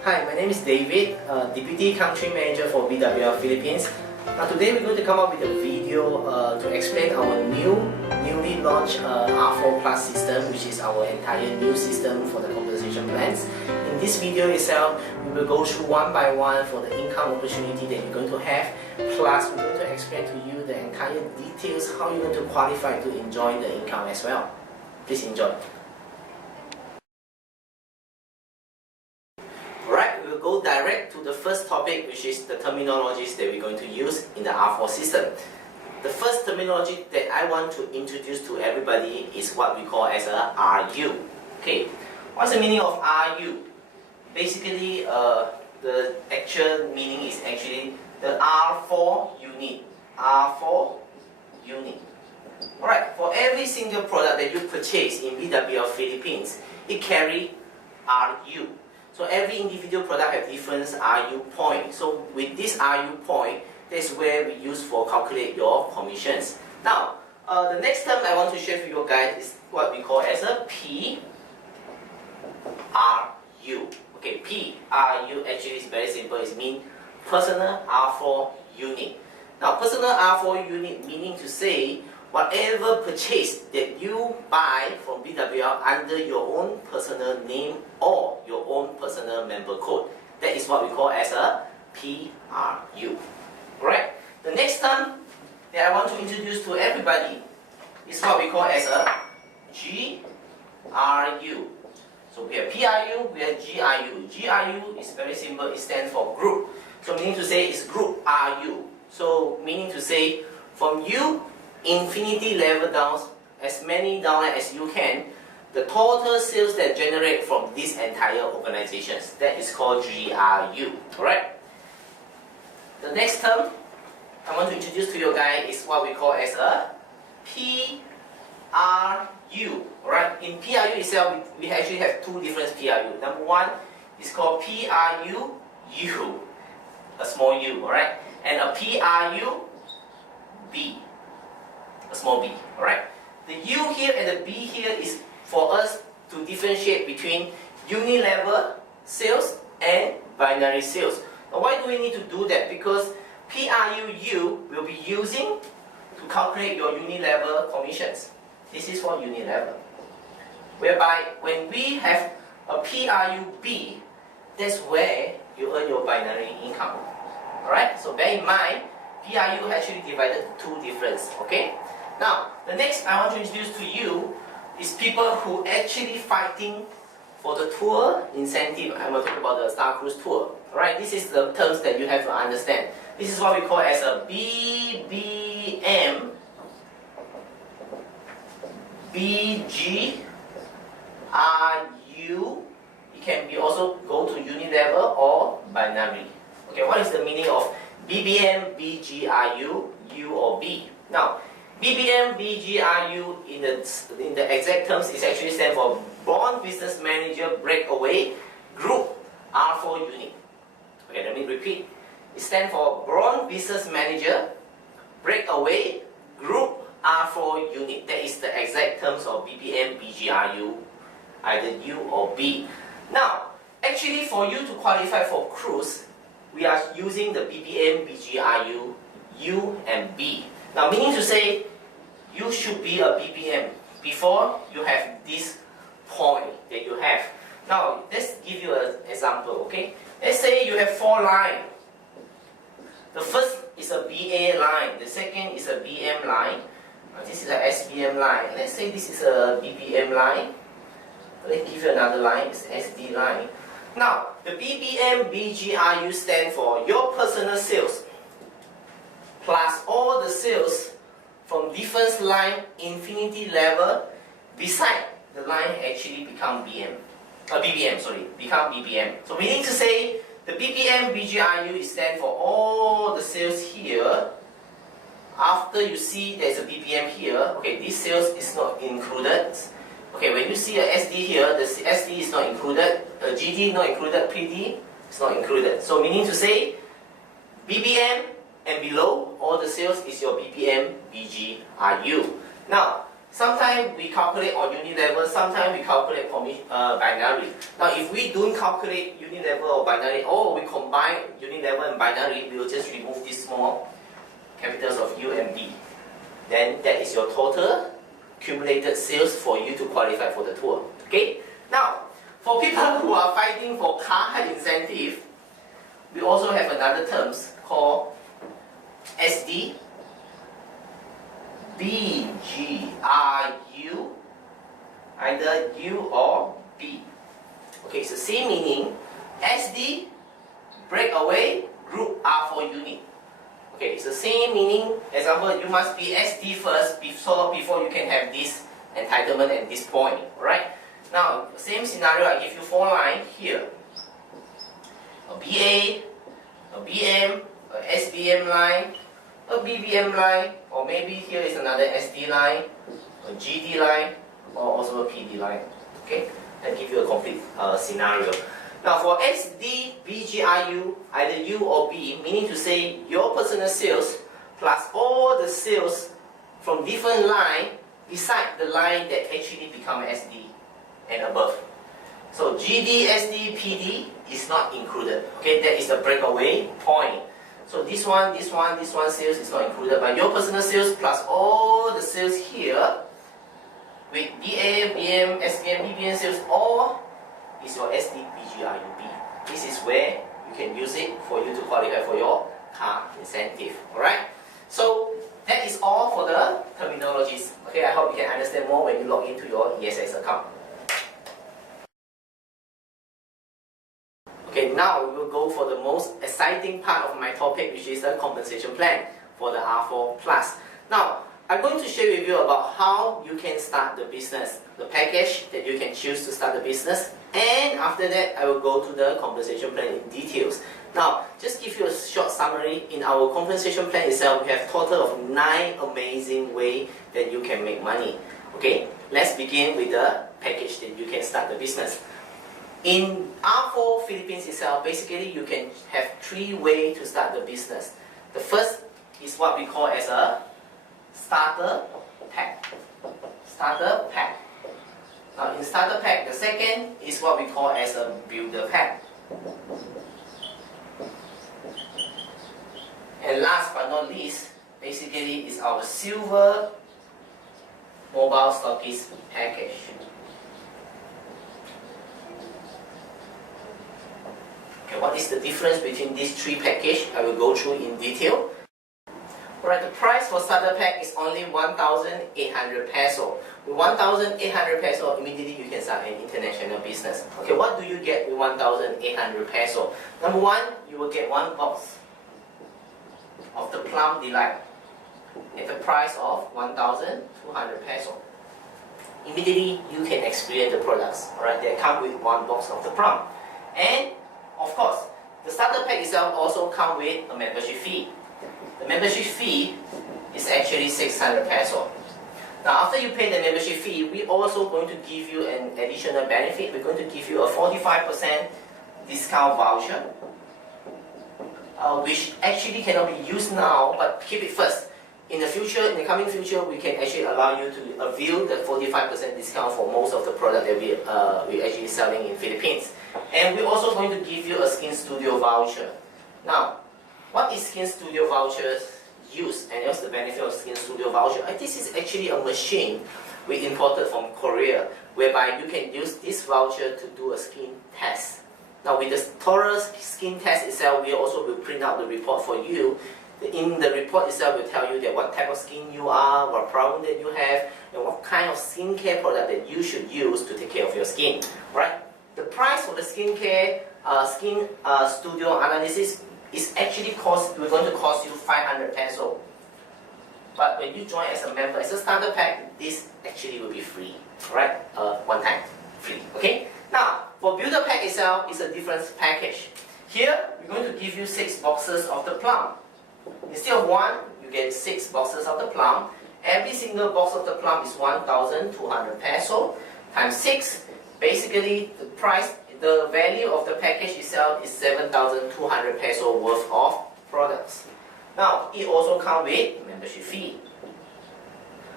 Hi, my name is David, Deputy Country Manager for BWL Philippines. Today we're going to come up with a video to explain our newly launched R4 Plus system, which is our entire new system for the compensation plans. In this video itself, we will go through one by one for the income opportunity that you're going to have. Plus, we're going to explain to you the entire details, how you're going to qualify to enjoy the income as well. Please enjoy. Go direct to the first topic, which is the terminologies that we're going to use in the R4 system. The first terminology that I want to introduce to everybody is what we call as a RU. Okay, what's the meaning of RU? Basically, the actual meaning is actually the R4 unit. R4 unit. Alright, for every single product that you purchase in BWL Philippines, it carries RU. So every individual product has different RU point. So with this RU point, that's where we use for calculate your commissions. Now, the next term I want to share with you guys is what we call as a PRU. Okay, PRU actually is very simple. It means personal R4 unit. Now, personal R4 unit meaning to say whatever purchase that you buy from BWL under your own personal name or your own personal member code. That is what we call as a PRU. Alright? The next term that I want to introduce to everybody is what we call as a GRU. So we have PRU, we have GRU. GRU is very simple, it stands for group. So meaning to say it's group RU. So meaning to say from you infinity level down, as many down as you can, the total sales that generate from this entire organizations. That is called GRU. Alright? The next term I want to introduce to you guys is what we call as a PRU. Alright? In PRU itself, we actually have two different PRU. Number one is called PRU U, a small u, alright? And a PRU B, a small b, alright? The U here and the B here is for us to differentiate between unilevel sales and binary sales. Now why do we need to do that? Because PRU will be using to calculate your unilevel commissions. This is for unilevel. Whereby when we have a PRU-B, that's where you earn your binary income. Alright? So bear in mind, PRU actually divided two difference. Okay? Now, the next I want to introduce to you is people who actually fighting for the tour incentive. I'm going to talk about the Star Cruise tour. Alright, this is the terms that you have to understand. This is what we call as a BBM, BGRU. It can be also go to unilevel or binary. Okay, what is the meaning of BBM, BGRU, U or B? Now, BBM, BGRU in the exact terms is actually stand for Bond Business Manager Breakaway Group R4 Unit. Okay, let me repeat. It stands for Bond Business Manager Breakaway Group R4 Unit. That is the exact terms of BBM, BGRU, either U or B. Now, actually for you to qualify for cruise, we are using the BBM, BGRU, U and B. Now, meaning to say, you should be a BBM before you have this point that you have. Now, let's give you an example, okay? Let's say you have 4 lines. The first is a BA line. The second is a BM line. This is a SBM line. Let's say this is a BBM line. Let's give you another line. It's SD line. Now, the BBM, BGRU stand for your personal sales plus all the sales from different line infinity level beside the line actually become BBM, become BBM. So meaning to say the BBM, BGRU stand for all the sales here. After you see there's a BBM here, okay, this sales is not included. Okay, when you see a SD here, the SD is not included, GD not included, PD is not included. So meaning to say BBM and below, all the sales is your BBM, BGRU. Now, Sometimes we calculate on unit level, sometimes we calculate binary. Now if we don't calculate unit level or binary, or we combine unit level and binary, we will just remove these small capitals of U and B. Then that is your total accumulated sales for you to qualify for the tour. Okay? Now, for people who are fighting for car incentive, we also have another terms called SD, BGRU, either U or B. Okay, it's the same meaning. SD, breakaway, group R4 unit. Okay, it's the same meaning. Example, you must be SD first before you can have this entitlement and this point. Alright? Now, same scenario, I give you 4 lines here. A BA, a BM, a SBM line, a BBM line, or maybe here is another SD line, a GD line, or also a PD line. Okay, I give you a complete scenario. Now for SD, BGRU, either U or B, meaning to say your personal sales plus all the sales from different line beside the line that actually become SD and above. So GD, SD, PD is not included. Okay, that is the breakaway point. So this one sales is not included, but your personal sales plus all the sales here with BA, BM, SBM, BBM sales, all is your SD, BGRUB. This is where you can use it for you to qualify for your car incentive. Alright? So that is all for the terminologies. Okay, I hope you can understand more when you log into your ESS account. Okay, now we will go for the most exciting part of my topic, which is the compensation plan for the R4 Plus. Now, I'm going to share with you about how you can start the business, the package that you can choose to start the business, and after that, I will go to the compensation plan in details. Now, just give you a short summary. In our compensation plan itself, we have a total of 9 amazing ways that you can make money. Okay, let's begin with the package that you can start the business. In R4 Philippines itself, basically you can have 3 ways to start the business. The first is what we call as a starter pack. Starter pack. Now in starter pack, the second is what we call as a builder pack. And last but not least, basically is our silver mobile stockist package. Okay, what is the difference between these 3 packages? I will go through in detail. Alright, the price for starter pack is only 1,800 peso. With 1,800 peso, immediately you can start an international business. Okay, what do you get with 1,800 peso? Number 1, you will get 1 box of the Plum Delight at the price of 1,200 peso. Immediately you can experience the products. Alright, they come with 1 box of the Plum. And of course, the starter pack itself also comes with a membership fee. The membership fee is actually 600 peso. Now after you pay the membership fee, we're also going to give you an additional benefit. We're going to give you a 45% discount voucher, which actually cannot be used now, but keep it first. In the future, in the coming future, we can actually allow you to avail the 45% discount for most of the product that we're actually selling in Philippines. And we're also going to give you a Skin Studio voucher. Now, what is Skin Studio vouchers use, and what's the benefit of Skin Studio voucher? This is actually a machine we imported from Korea, whereby you can use this voucher to do a skin test. Now with the thorough skin test itself, we also will print out the report for you. In the report itself, will tell you that what type of skin you are, what problem that you have, and what kind of skincare product that you should use to take care of your skin. Right? The price for the skincare skin studio analysis is actually we're going to cost you 500 peso. But when you join as a member, as a starter pack, this actually will be free. Right? One time free. Okay? Now, for builder pack itself, it's a different package. Here, we're going to give you 6 boxes of the Plum. Instead of 1, you get 6 boxes of the Plum. Every single box of the Plum is 1,200 peso times 6. Basically, the value of the package itself is 7,200 peso worth of products. Now, it also comes with membership fee.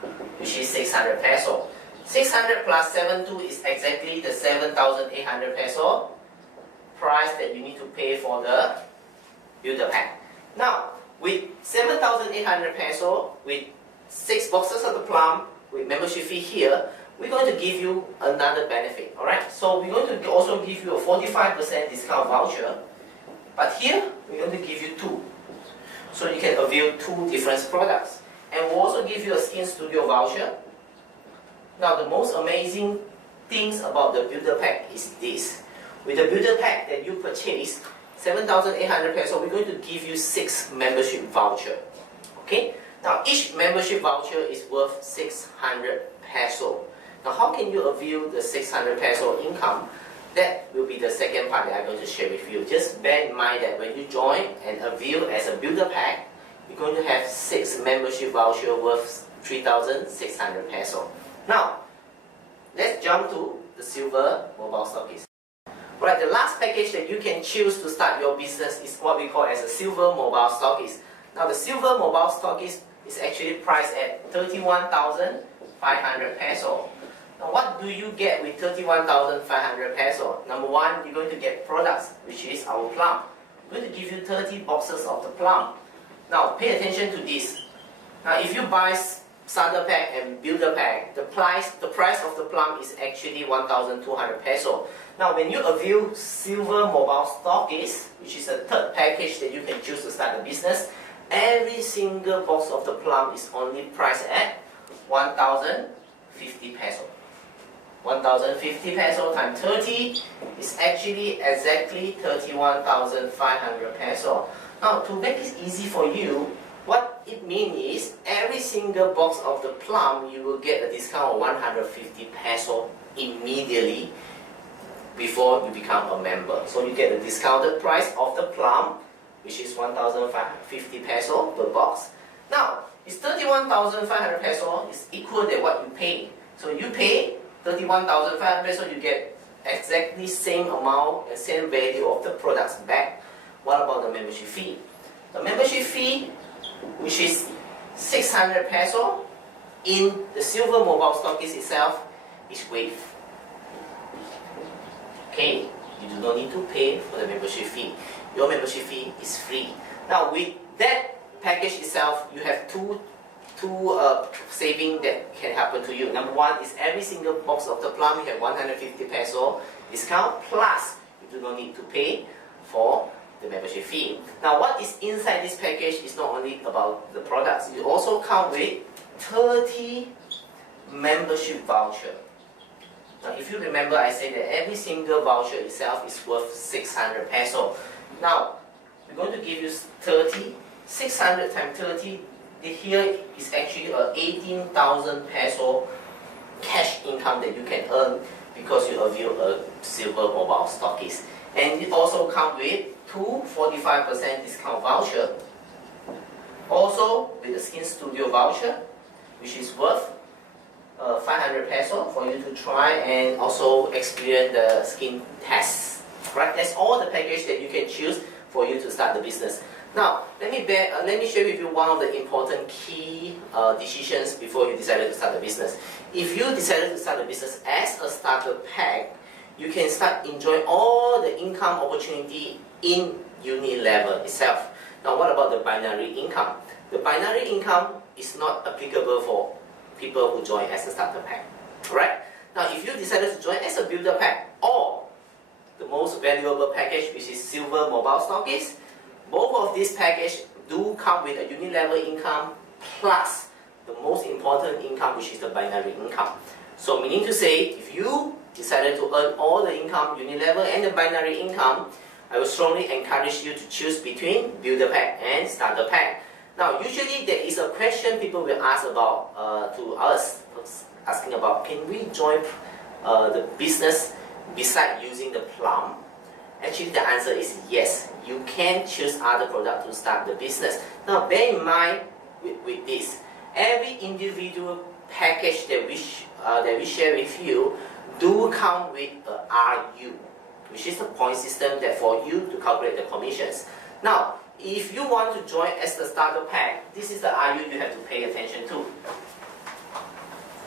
which is 600 peso. 600 plus 72 is exactly the 7,800 peso price that you need to pay for the builder pack. Now, with 7,800 peso, with 6 boxes of the plum, with membership fee here, we're going to give you another benefit, alright? So we're going to also give you a 45% discount voucher, but here, we're going to give you 2. So you can avail 2 different products. And we'll also give you a Skin Studio voucher. Now the most amazing things about the builder pack is this. With the builder pack that you purchase, 7,800 peso, we're going to give you 6 membership voucher. Okay? Now each membership voucher is worth 600 peso. Now how can you avail the 600 peso income? That will be the second part that I'm going to share with you. Just bear in mind that when you join and avail as a builder pack, you're going to have 6 membership voucher worth 3,600 peso. Now, let's jump to the silver mobile stockist. Right, the last package that you can choose to start your business is what we call as a silver mobile stockist. Now, the silver mobile stockist is actually priced at 31,500 peso. Now, what do you get with 31,500 peso? Number one, you're going to get products, which is our plum. We're going to give you 30 boxes of the plum. Now, pay attention to this. Now, if you buy starter pack and builder pack, the price of the plum is actually 1,200 peso. Now, when you avail silver mobile stockist, which is a third package that you can choose to start a business, every single box of the plum is only priced at 1,050 peso. 1,050 peso times 30 is actually exactly 31,500 peso. Now, to make it easy for you, what it means is every single box of the plum you will get a discount of 150 peso immediately before you become a member. So you get the discounted price of the plum, which is 1,550 peso per box. Now, it's 31,500 peso is equal to what you pay. So you pay 31,500 peso, you get exactly same amount and same value of the products back. What about the membership fee? The membership fee, which is 600 peso, in the silver mobile stockist itself, is waived. Okay, you do not need to pay for the membership fee. Your membership fee is free. Now, with that package itself, you have two saving that can happen to you. Number one is every single box of the plum you have 150 peso discount, plus you do not need to pay for the membership fee. Now, what is inside this package is not only about the products. You also come with 30 membership voucher. Now, if you remember, I said that every single voucher itself is worth 600 peso. Now, we're going to give you 30. 600 times 30, here is actually a 18,000 peso cash income that you can earn because you avail a silver mobile stockist. And it also comes with 2 45% discount voucher. Also with the Skin Studio voucher, which is worth 500 peso for you to try and also experience the skin tests. Right? That's all the package that you can choose for you to start the business. Now, let me share with you one of the important key decisions before you decided to start the business. If you decided to start a business as a starter pack, you can start enjoying all the income opportunity in uni level itself. Now, what about the binary income? The binary income is not applicable for people who join as a starter pack. Alright? Now, if you decided to join as a builder pack or the most valuable package, which is silver mobile stockist, both of these packages do come with a uni level income plus the most important income, which is the binary income. So meaning to say, if you decided to earn all the income, uni level and the binary income, I will strongly encourage you to choose between builder pack and starter pack. Now, usually there is a question people will ask about to us, asking about, can we join the business beside using the plum? Actually, the answer is yes. You can choose other products to start the business. Now, bear in mind with this, every individual package that we share with you do come with a RU, which is the point system that for you to calculate the commissions. Now, if you want to join as the starter pack, this is the RU you have to pay attention to.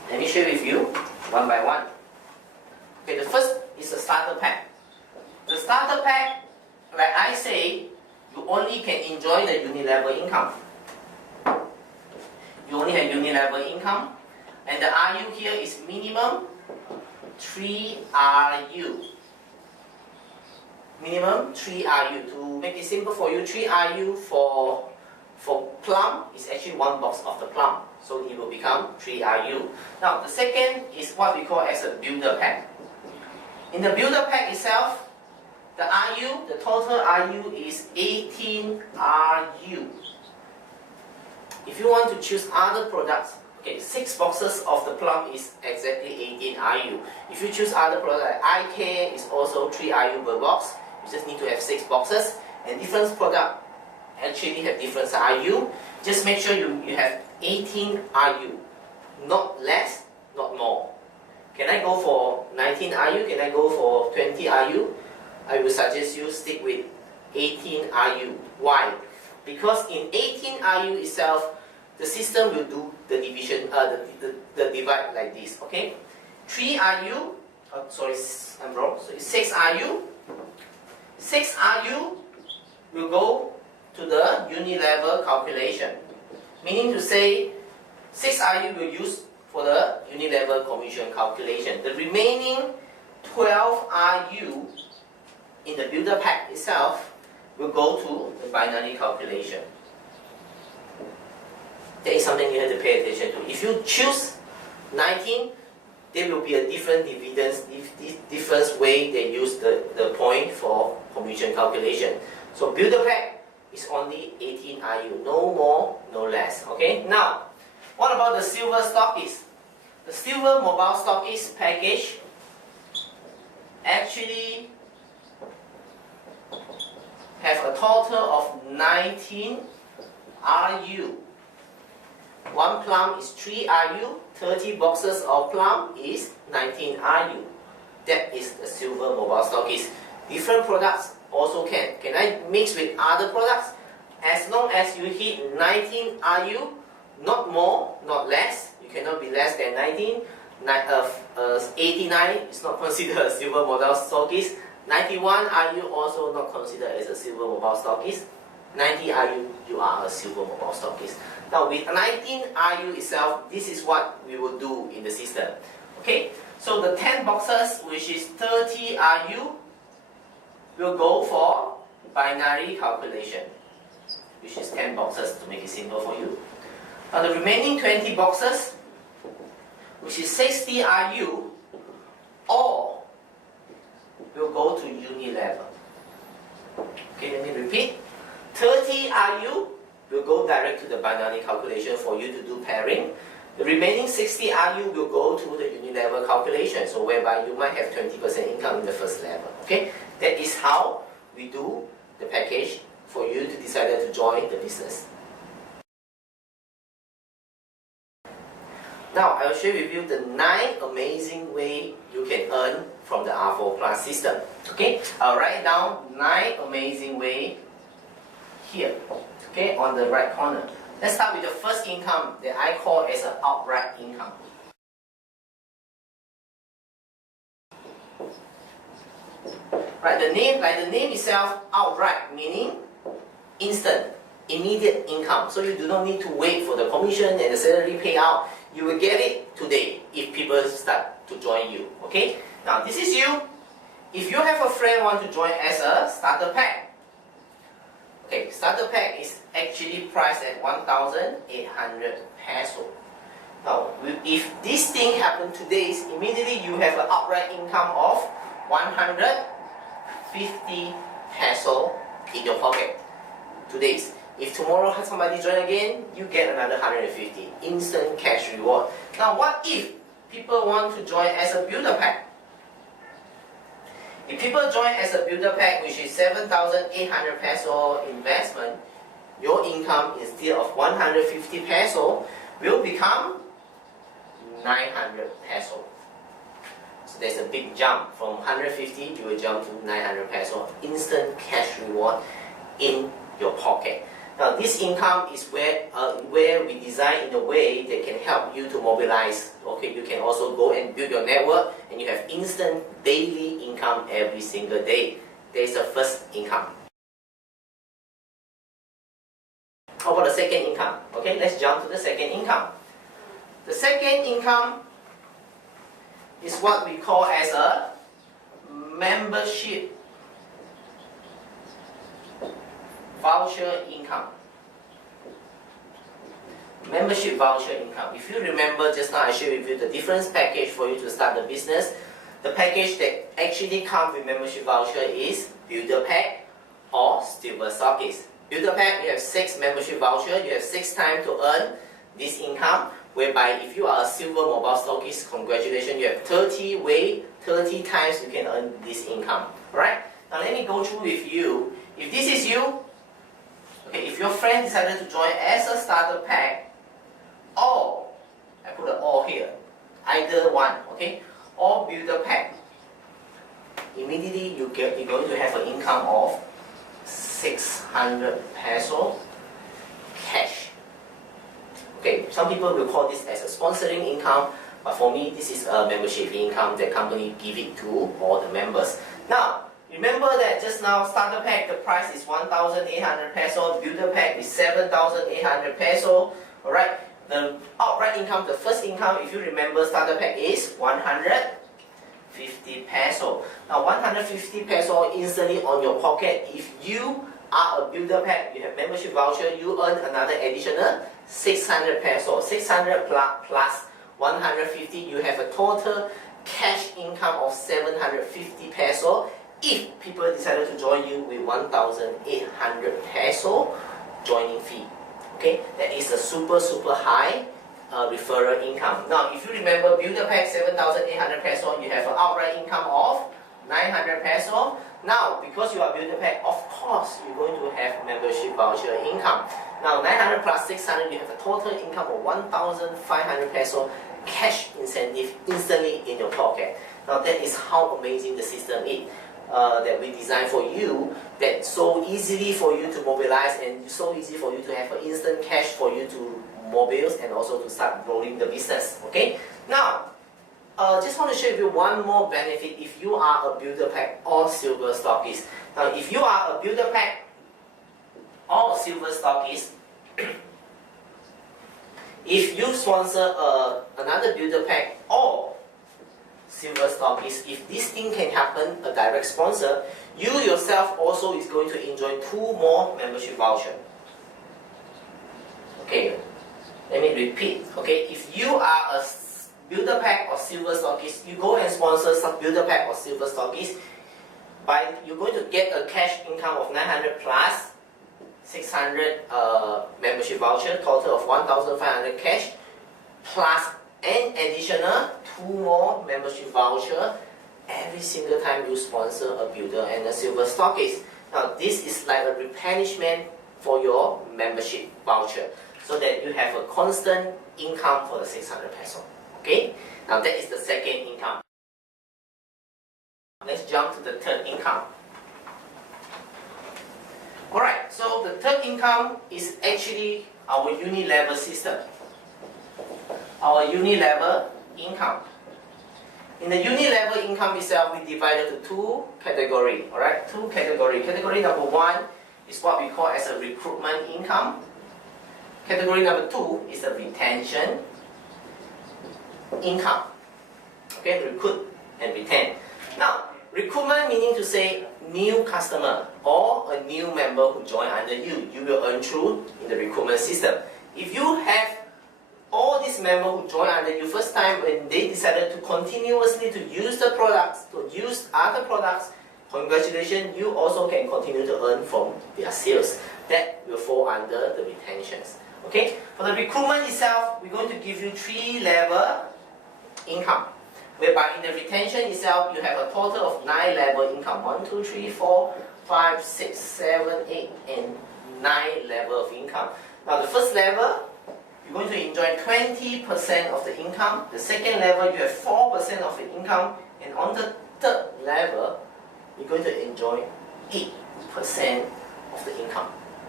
Let me share with you one by one. Okay, the first is the starter pack. The starter pack, like I say, you only can enjoy the uni-level income. You only have uni-level income, and the RU here is minimum 3 RU. Minimum 3 RU. To make it simple for you, 3 RU for plum is actually one box of the plum. So it will become 3 RU. Now the second is what we call as a builder pack. In the builder pack itself, the RU, the total RU is 18 RU. If you want to choose other products, okay, 6 boxes of the plum is exactly 18 RU. If you choose other products like eye care, is also 3 RU per box. You just need to have 6 boxes, and different products actually have different RU. Just make sure you have 18 RU, not less, not more. Can I go for 19 RU? Can I go for 20 RU? I will suggest you stick with 18 RU. Why? Because in 18 RU itself, the system will do the division, the divide like this. Okay, 3 RU. Oh, sorry, I'm wrong. So it's 6 RU. 6 RU will go to the uni-level calculation. Meaning to say, 6 RU will use for the uni-level commission calculation. The remaining 12 RU in the builder pack itself will go to the binary calculation. That is something you have to pay attention to. If you choose 19, there will be a different dividends, different way they use the point for commission calculation. So builder pack is only 18 RU, no more, no less. Okay. Now, what about the silver stockist? The silver mobile stockist package actually have a total of 19 RU. One plum is 3 RU, 30 boxes of plum is 19 RU. That is the silver mobile stockist. Different products also can. Can I mix with other products? As long as you hit 19 RU, not more, not less. You cannot be less than 19. 89 is not considered a silver mobile stockist. 91 RU also not considered as a silver mobile stockist. 90 RU, you are a silver mobile stockist. Now with 19 RU itself, this is what we will do in the system. Okay, so the 10 boxes, which is 30 RU, will go for binary calculation, which is 10 boxes to make it simple for you. Now the remaining 20 boxes, which is 60 RU, all will go to uni level. Okay, let me repeat. 30 RU will go direct to the binary calculation for you to do pairing. The remaining 60 RU will go to the uni level calculation, so whereby you might have 20% income in the first level. Okay, that is how we do the package for you to decide to join the business. Now I will share with you the 9 amazing ways you can earn from the R4 Plus system. Okay, I'll write down 9 amazing ways here. Okay, on the right corner. Let's start with the first income that I call as an outright income. Right, the name, like the name itself, outright, meaning instant, immediate income. So you do not need to wait for the commission and the salary payout. You will get it today if people start to join you. Okay? Now this is you. If you have a friend want to join as a starter pack. Okay, starter pack is actually priced at 1,800 peso. Now, if this thing happened today, immediately you have an outright income of 150 peso in your pocket. Today's. If tomorrow somebody join again, you get another 150. Instant cash reward. Now, what if people want to join as a builder pack? If people join as a builder pack, which is 7,800 peso investment, your income instead of 150 peso will become 900 peso. So there's a big jump. From 150, you will jump to 900 peso. Instant cash reward in your pocket. Now this income is where we design in a way that can help you to mobilize. Okay, you can also go and build your network and you have instant daily income every single day. That is the first income. How about the second income? Okay, let's jump to the second income. The second income is what we call as a membership voucher income. Membership voucher income. If you remember just now I shared with you the different package for you to start the business. The package that actually comes with membership voucher is Builder Pack or Silver Stockist. Builder Pack, you have 6 membership voucher, you have 6 times to earn this income, whereby if you are a Silver Mobile Stockist, congratulations, you have 30 times you can earn this income. Alright? Now let me go through with you. If this is you, okay, if your friend decided to join as a starter pack, or, I put an or here, either one, okay, or Builder Pack, immediately you're going to have an income of 600 peso cash. Okay, some people will call this as a sponsoring income, but for me this is a membership income that company give it to all the members. Now, remember that just now starter pack the price is 1,800 peso, builder pack is 7,800 peso. Alright, the outright income, the first income, if you remember, starter pack is 150 peso. Now 150 peso instantly on your pocket. If you are a builder pack, you have membership voucher, you earn another additional 600 peso. 600 plus 150, you have a total cash income of 750 peso. If people decided to join you with 1,800 peso joining fee. Okay, that is a super high referral income. Now, if you remember, builder pack 7,800 peso, you have an outright income of 900 peso. Now, because you are builder pack, of course, you're going to have membership voucher income. Now, 900 plus 600, you have a total income of 1,500 peso cash incentive instantly in your pocket. Now, that is how amazing the system is. That we design for you, that's so easily for you to mobilize and so easy for you to have an instant cash for you to mobilize and also to start growing the business. Okay, now just want to share with you one more benefit if you are a builder pack or silver stockist. Now if you are a builder pack or silver stockist, if you sponsor another builder pack or silver stockist, if this thing can happen, a direct sponsor, you yourself also is going to enjoy 2 more membership voucher. Okay, let me repeat. Okay, if you are a builder pack or silver stockist, you go and sponsor some builder pack or silver stockist, you're going to get a cash income of 900 plus 600 membership voucher, total of 1,500 cash, plus an additional 2 more membership voucher every single time you sponsor a builder and a silver stockist. Now this is like a replenishment for your membership voucher, so that you have a constant income for the 600 peso. Okay, now that is the second income. Let's jump to the third income. Alright, so the third income is actually our uni-level system. Our uni-level income. In the uni-level income itself, we divided into 2 categories. Alright, 2 categories. Category number 1 is what we call as a recruitment income. Category number 2 is a retention income. Okay, recruit and retain. Now, recruitment meaning to say new customer or a new member who join under you. You will earn through in the recruitment system. If you have all these members who join under you first time when they decided to continuously to use the products, to use other products, congratulations, you also can continue to earn from their sales. That will fall under the retentions. Okay, for the recruitment itself, we're going to give you 3 level income. Whereby in the retention itself, you have a total of 9 level income. 1, 2, 3, 4, 5, 6, 7, 8, and 9 level of income. Now the first level, you're going to enjoy 20% of the income. The second level, you have 4% of the income. And on the third level, you're going to enjoy 8% of the income.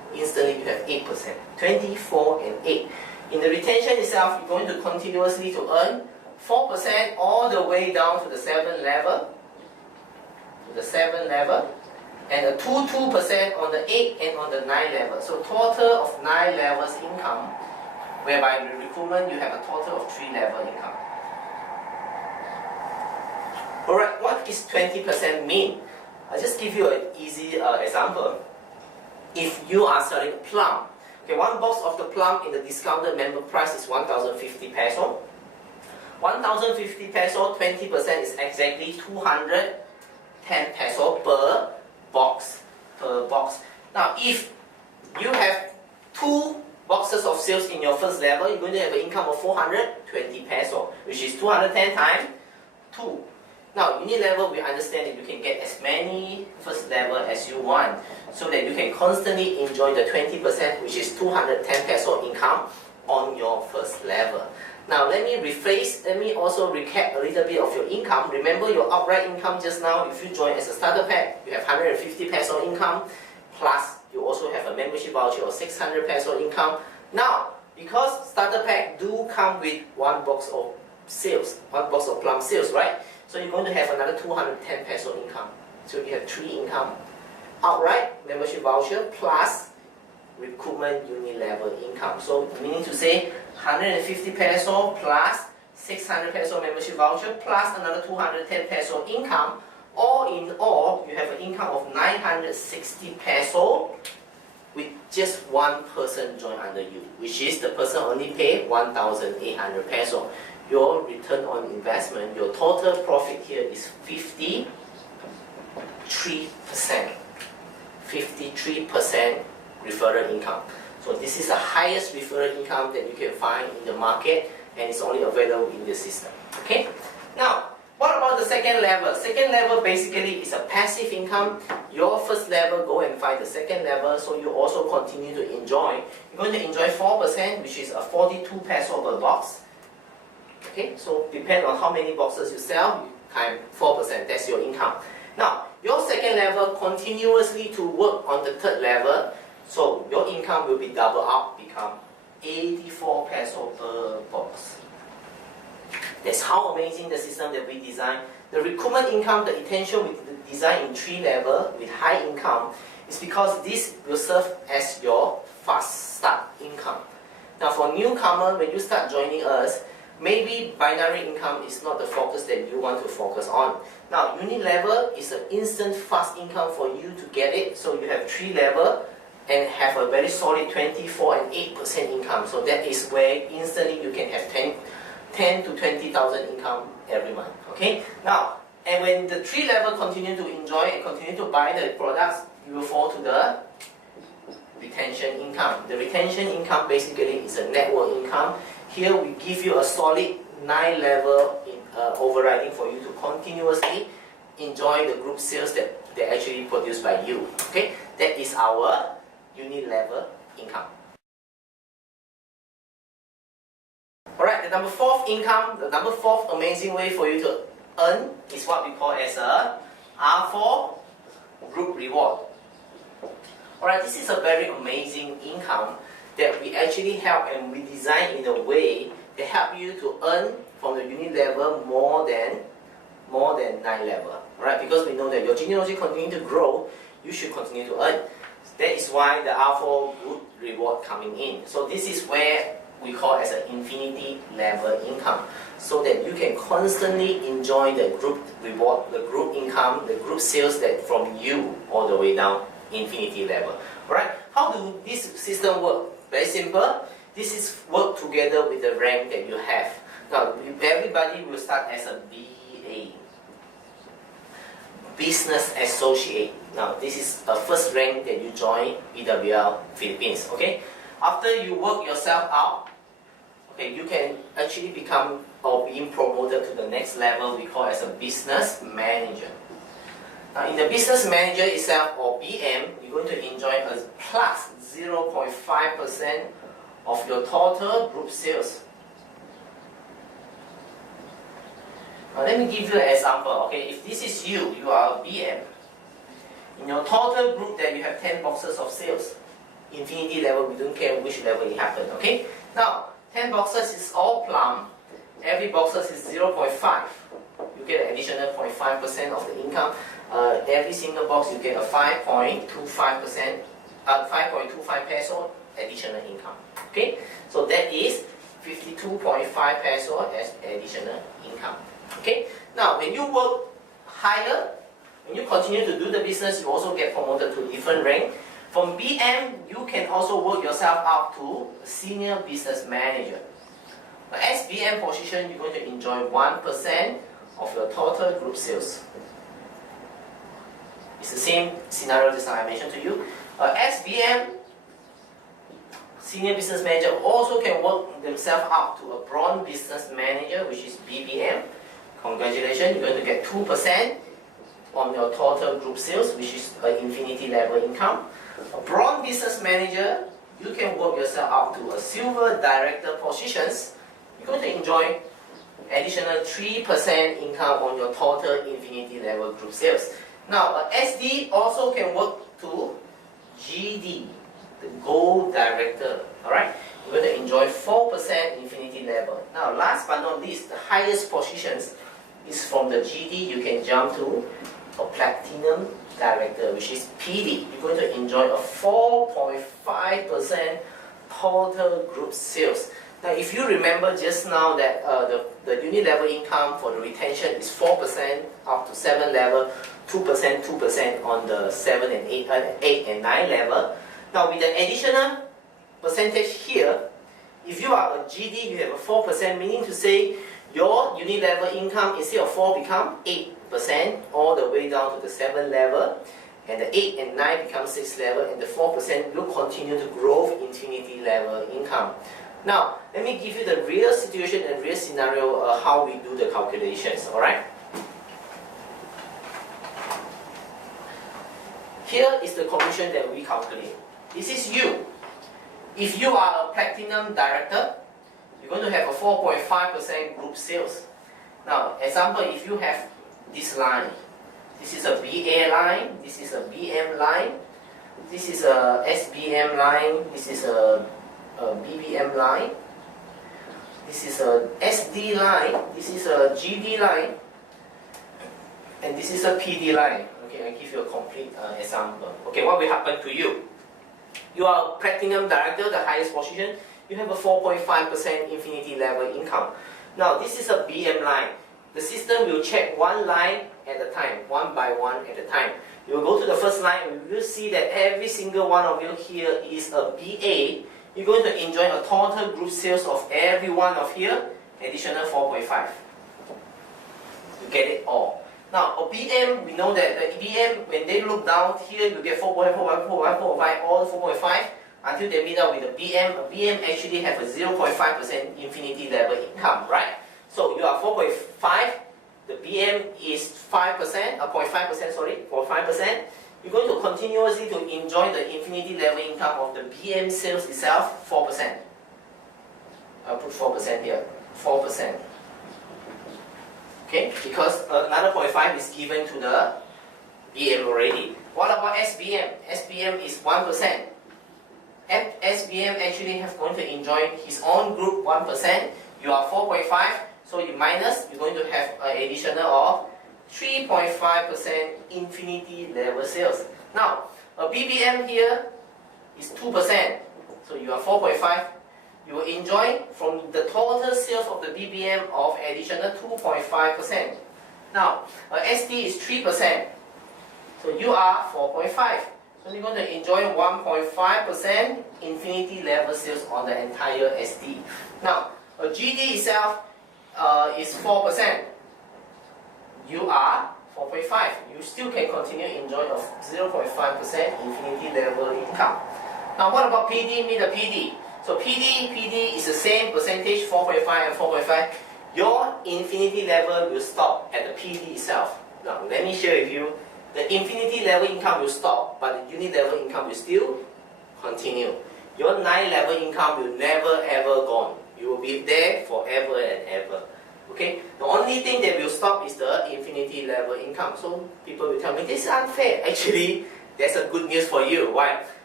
instantly you have 8%. 24 and 8. In the retention itself, you're going to continuously to earn 4% all the way down to the 7 level. And a 2% on the 8 and on the 9 level. So total of 9 levels income, whereby in recruitment you have a total of 3 level income. Alright, what is 20% mean? I'll just give you an easy example. If you are selling plum, okay, one box of the plum in the discounted member price is 1,050 peso. 1,050 peso, 20% is exactly 210 peso per box. Now, if you have 2 boxes of sales in your first level, you're going to have an income of 420 peso, which is 210 times 2. Now, unit level, we understand that you can get as many first level as you want, so that you can constantly enjoy the 20%, which is 210 peso income on your first level. Now, let me also recap a little bit of your income. Remember your outright income just now, if you join as a starter pack, you have 150 peso income, plus you also have a membership voucher of 600 peso income. Now, because starter pack do come with 1 box of sales, 1 box of plum sales, right? So you're going to have another 210 peso income. So you have 3 income. Outright, membership voucher, plus recruitment unit level income. So meaning to say 150 peso plus 600 peso membership voucher plus another 210 peso income. All in all, you have an income of 960 peso with just 1 person join under you, which is the person only pay 1,800 peso. Your return on investment, your total profit here is 53%. 53% referral income. So this is the highest referral income that you can find in the market, and it's only available in the system. Okay? Now, what about the second level? Second level basically is a passive income. Your first level, go and find the second level, so you also continue to enjoy. You're going to enjoy 4%, which is a 42 peso per box. Okay, so depend on how many boxes you sell, you times 4%, that's your income. Now, your second level continuously to work on the third level, so your income will be double up, become 84 peso per box. That's how amazing the system that we design. The recruitment income, the intention we design in 3 levels with high income is because this will serve as your fast start income. Now for newcomer, when you start joining us, maybe binary income is not the focus that you want to focus on. Now, unit level is an instant fast income for you to get it. So you have 3 levels and have a very solid 24 and 8% income. So that is where instantly you can have 10 to 20,000 income every month. Okay. Now, and when the 3 level continue to enjoy and continue to buy the products, you will fall to the retention income. The retention income basically is a network income. Here we give you a solid 9 level overriding for you to continuously enjoy the group sales that they're actually produced by you. Okay, that is our unit level income. Alright, the number 4th income, the number 4th amazing way for you to earn is what we call as a R4 group reward. Alright, this is a very amazing income that we actually help and we design in a way that help you to earn from the unit level more than 9 level, right? Because we know that your genealogy continue to grow, you should continue to earn. That is why the R4 group reward coming in. So this is where we call as an infinity level income, so that you can constantly enjoy the group reward, the group income, the group sales that from you all the way down infinity level. Alright, how do this system work? Very simple. This is work together with the rank that you have. Now, everybody will start as a BA, Business Associate. Now, this is the first rank that you join BWL Philippines. Okay. After you work yourself out, okay, you can actually become or being promoted to the next level we call as a business manager. Now, in the business manager itself, or BM, you're going to enjoy a plus 0.5% of your total group sales. Now, let me give you an example. Okay, if this is you are a BM. In your total group that you have 10 boxes of sales. infinity level, we don't care which level it happened, okay? Now, 10 boxes is all plum. Every boxes is 0.5. You get an additional 0.5% of the income. Every single box you get a 5.25%, 5.25 peso additional income. Okay, so that is 52.5 peso as additional income. Okay, now when you work higher, when you continue to do the business, you also get promoted to different rank. From BM, you can also work yourself up to senior business manager. As BM position, you're going to enjoy 1% of your total group sales. It's the same scenario just I mentioned to you. SBM, senior business manager, also can work themselves up to a bronze business manager, which is BBM. Congratulations, you're going to get 2% on your total group sales, which is an infinity level income. A bronze business manager, you can work yourself up to a silver director positions. You're going to enjoy additional 3% income on your total infinity level group sales. Now, SD also can work to GD, the gold director. Alright, you're going to enjoy 4% infinity level. Now, last but not least, the highest positions is from the GD. You can jump to a platinum director, which is PD. You're going to enjoy a 4.5% total group sales. Now, if you remember just now that the unit level income for the retention is 4% up to 7 level, 2%, 2% on the 7 and 8 and 9 level. Now, with the additional percentage here, if you are a GD, you have a 4%, meaning to say your unit level income instead of 4 become 8% all the way down to the 7 level, and the 8 and 9 become 6 level, and the 4% will continue to grow infinity level income. Now, let me give you the real situation and real scenario how we do the calculations, alright? Here is the commission that we calculate. This is you. If you are a platinum director, you're going to have a 4.5% group sales. Now, example, if you have this line, this is a BA line, this is a BM line, this is a SBM line, this is a BBM line, this is a SD line, this is a GD line, and this is a PD line. Okay, I give you a complete example. Okay, what will happen to you? You are a platinum director, the highest position. You have a 4.5% infinity level income. Now, this is a BM line. The system will check one line at a time, one by one at a time. You will go to the first line, and you will see that every single one of you here is a BA. You're going to enjoy a total group sales of every one of here, additional 4.5. You get it all. Now, a BM, we know that the BM, when they look down here, you get 4.5, 4.5, 4.5, all 4.5, until they meet up with the BM. A BM actually have a 0.5% infinity level income, right? So you are 4.5, the BM is 5%, 0.5%, sorry, 0.5%. You're going to continuously to enjoy the infinity level income of the BM sales itself, 4%. I'll put 4% here, 4%. Okay, because another 0.5 is given to the BM already. What about SBM? SBM is 1%. SBM actually have going to enjoy his own group 1%. You are 4.5, so you minus, you're going to have an additional of 3.5% infinity level sales. Now, a BBM here is 2%, so you are 4.5. You will enjoy from the total sales of the BBM of additional 2.5%. Now, SD is 3%, so you are 4.5. So you're going to enjoy 1.5% infinity level sales on the entire SD. Now, a GD itself is 4%. You are 4.5. You still can continue enjoy a 0.5% infinity level income. Now, what about PD? Meet the PD. So PD is the same percentage, 4.5 and 4.5. Your infinity level will stop at the PD itself. Now, let me share with you. The infinity level income will stop, but the unit level income will still continue. Your 9 level income will never ever gone. You will be there forever and ever. Okay? The only thing that will stop is the infinity level income. So people will tell me, this is unfair. Actually, there's a good news for you. Why?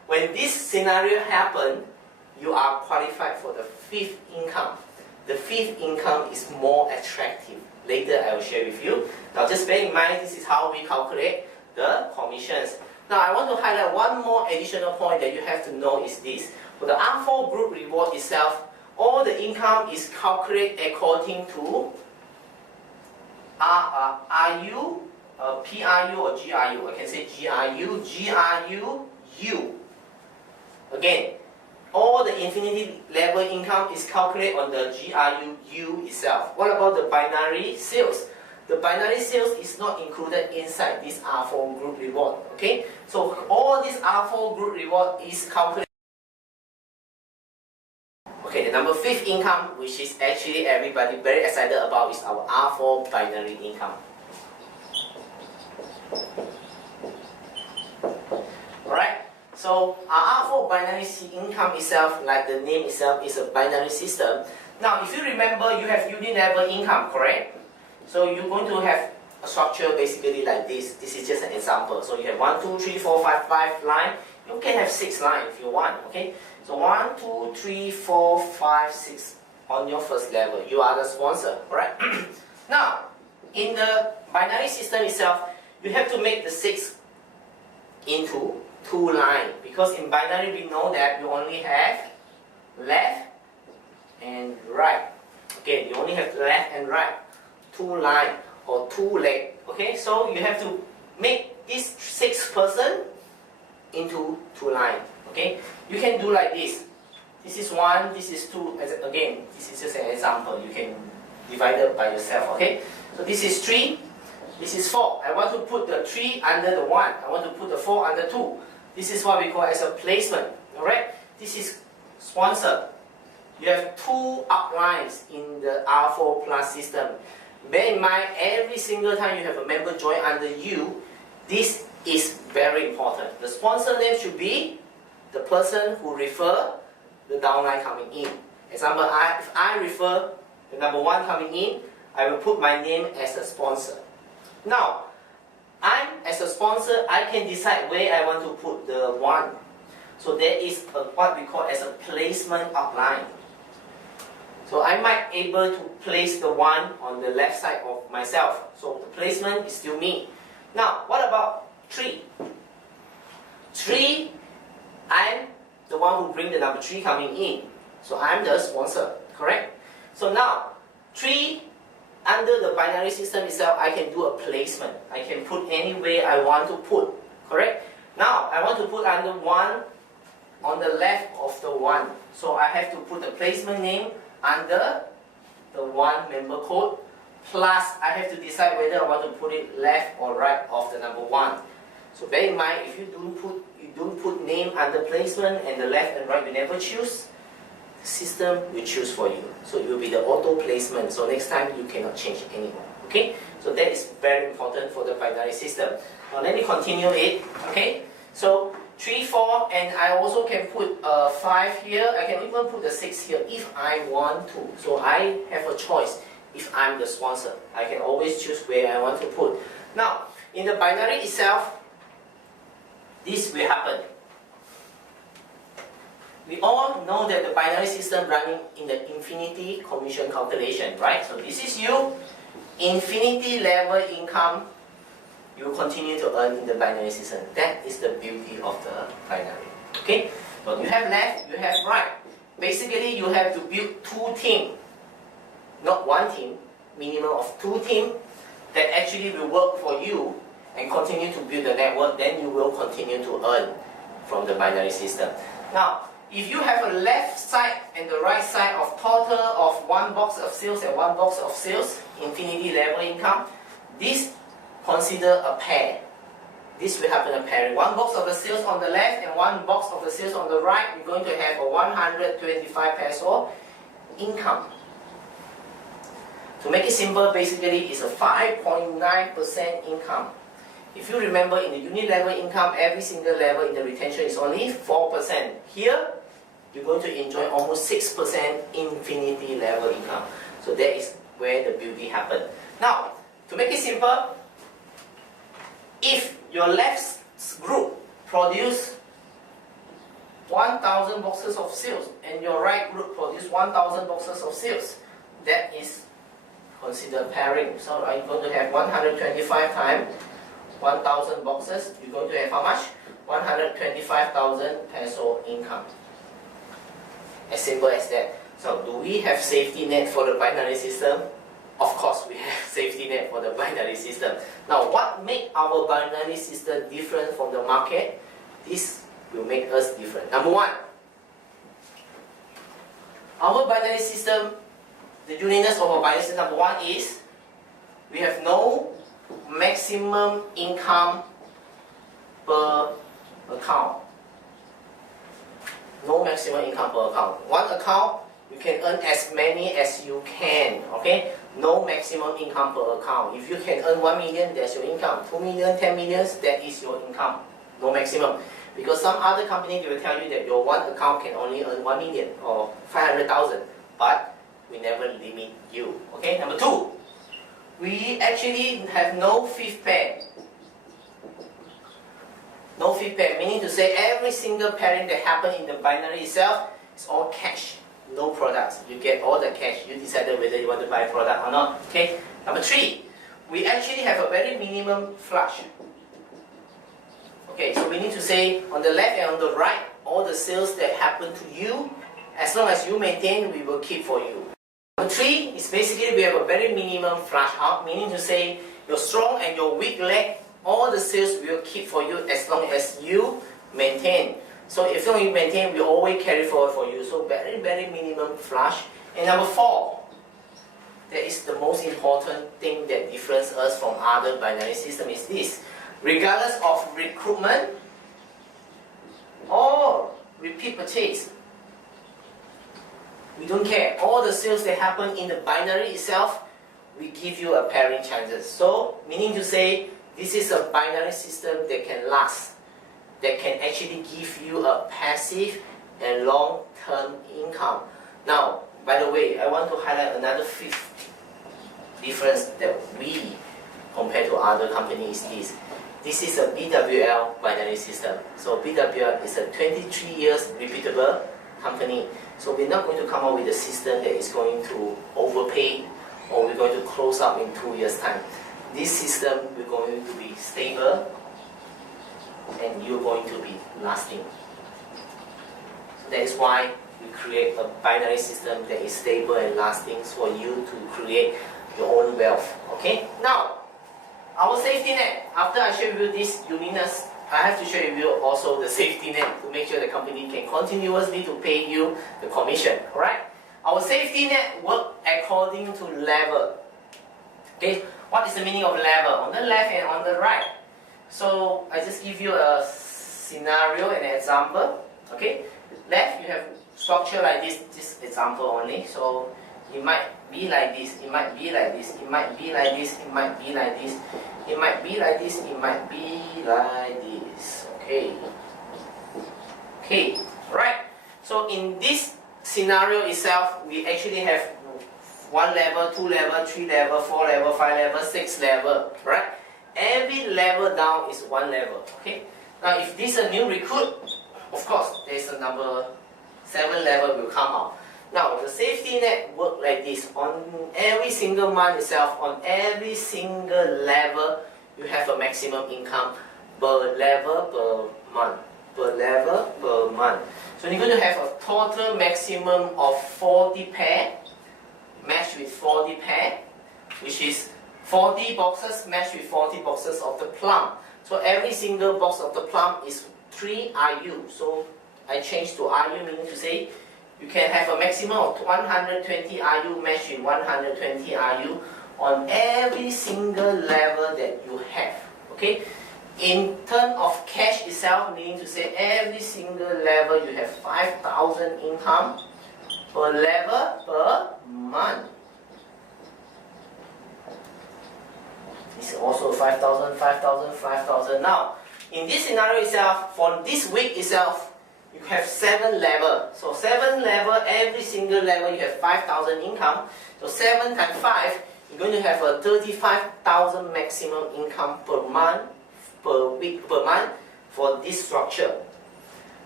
when this scenario happens, you are qualified for the fifth income. The fifth income is more attractive. Later I will share with you. Now just bear in mind, this is how we calculate the commissions. Now I want to highlight one more additional point that you have to know is this. For the R4 group reward itself, all the income is calculated according to RU, PRU or GRU. I can say GRU, U. Again, all the infinity level income is calculated on the GRU itself. What about the binary sales? The binary sales is not included inside this R4 group reward. Okay, so all this R4 group reward is calculated. Okay, the number 5th income, which is actually everybody very excited about, is our R4 binary income. Alright, so our R4 binary income itself, like the name itself, is a binary system. Now, if you remember, you have unit level income, correct? So you're going to have a structure basically like this. This is just an example. So you have 1, 2, 3, 4, 5 line. You can have 6 lines if you want. Okay. So 1, 2, 3, 4, 5, 6 on your first level. You are the sponsor, alright? Now, in the binary system itself, you have to make the 6 into 2 lines, because in binary we know that you only have left and right. Okay, you only have left and right, 2 lines or 2 legs. Okay, so you have to make this 6 person into 2 lines. Okay, you can do like this. This is 1, this is 2. Again, this is just an example. You can divide it by yourself. Okay, so this is 3, this is 4. I want to put the 3 under the 1. I want to put the 4 under 2. This is what we call as a placement. Alright, this is sponsor. You have 2 uplines in the R4 plus system. Bear in mind, every single time you have a member join under you, this is very important. The sponsor name should be the person who refer the downline coming in. Example, if I refer the number 1 coming in, I will put my name as a sponsor. Now, as a sponsor, I can decide where I want to put the 1. So there is what we call as a placement upline. So I might able to place the 1 on the left side of myself. So the placement is still me. Now, what about 3? 3, I'm the one who bring the number 3 coming in. So I'm the sponsor, correct? So now, 3, under the binary system itself, I can do a placement. I can put anywhere I want to put, correct? Now, I want to put under 1 on the left of the 1. So I have to put the placement name under the 1 member code, plus I have to decide whether I want to put it left or right of the number 1. So bear in mind, if you don't put name under placement and the left and right you never choose, the system will choose for you. So it will be the auto placement. So next time you cannot change anymore. Okay? So that is very important for the binary system. Now let me continue it. Okay? So 3, 4, and I also can put 5 here. I can even put the 6 here if I want to. So I have a choice if I'm the sponsor. I can always choose where I want to put. Now, in the binary itself, this will happen. We all know that the binary system running in the infinity commission calculation, right? So this is you, infinity level income, you continue to earn in the binary system. That is the beauty of the binary. Okay? So you have left, you have right. Basically, you have to build 2 teams, not 1 team, minimum of 2 teams that actually will work for you and continue to build the network. Then you will continue to earn from the binary system. Now, if you have a left side and the right side of total of 1 box of sales and 1 box of sales, infinity level income, this consider a pair. This will happen a pairing. 1 box of the sales on the left and 1 box of the sales on the right, we're going to have a 125 peso income. To make it simple, basically it's a 5.9% income. If you remember, in the unit level income, every single level in the retention is only 4%. Here, you're going to enjoy almost 6% infinity level income. So that is where the beauty happens. Now, to make it simple, if your left group produce 1,000 boxes of sales, and your right group produce 1,000 boxes of sales. That is considered pairing. So are you going to have 125 times 1,000 boxes? You're going to have how much? 125,000 peso income. As simple as that. So do we have safety net for the binary system? Of course we have safety net for the binary system. Now what makes our binary system different from the market? This will make us different. Number one, our binary system, the uniqueness of our binary system, number one is we have no maximum income per account. No maximum income per account. One account, you can earn as many as you can. Okay? No maximum income per account. If you can earn 1 million, that's your income. 2 million, 10 millions, that is your income. No maximum. Because some other company will tell you that your one account can only earn 1 million or 500,000, but we never limit you. Okay? Number two, we actually have no fifth pair. No fifth pair, meaning to say every single pairing that happens in the binary itself is all cash, no products. You get all the cash. You decided whether you want to buy a product or not. Okay? Number three, we actually have a very minimum flush. Okay, so we need to say on the left and on the right, all the sales that happen to you, as long as you maintain, we will keep for you. Number three is basically we have a very minimum flush out, meaning to say your strong and your weak leg, all the sales we will keep for you as long as you maintain. So if you maintain, we always carry forward for you. So very, very minimum flush. And number four, that is the most important thing that differentiates us from other binary systems is this. Regardless of recruitment or repeat purchase, we don't care. All the sales that happen in the binary itself, we give you a pairing chances. So, meaning to say, this is a binary system that can last, that can actually give you a passive and long-term income. Now, by the way, I want to highlight another fifth difference that we compare to other companies is this is a BWL binary system. So BWL is a 23 years repeatable company. So we're not going to come up with a system that is going to overpay or we're going to close up in 2 years' time. This system we're going to be stable and you're going to be lasting. So that is why we create a binary system that is stable and lasting for you to create your own wealth. Okay? Now, our safety net, after I share with you this uniqueness, I have to share with you also the safety net to make sure the company can continuously to pay you the commission. Alright? Our safety net works according to level. Okay? What is the meaning of level? On the left and on the right. So I just give you a scenario and an example. Okay? Left you have structure like this example only. So it might be like this, it might be like this, it might be like this, it might be like this, it might be like this, it might be like this. Okay. Okay, right. So in this scenario itself, we actually have 1 level, 2 level, 3 level, 4 level, 5 level, 6 level, right? Every level down is 1 level. Okay. Now if this is a new recruit, of course there's a number 7 level will come out. Now, the safety net works like this. On every single month itself, on every single level, you have a maximum income per level per month. Per level per month. So you're going to have a total maximum of 40 pair matched with 40 pair, which is 40 boxes matched with 40 boxes of the plum. So every single box of the plum is 3 IU. So I changed to IU, meaning to say you can have a maximum of 120 IU matched with 120 IU on every single level that you have. Okay? In terms of cash itself, meaning to say every single level you have 5,000 income per level per month. This is also 5,000, 5,000, 5,000. Now, in this scenario itself, for this week itself, you have 7 levels. So 7 levels, every single level you have 5,000 income. So 7 times 5, you're going to have a 35,000 maximum income per month, per week, per month for this structure.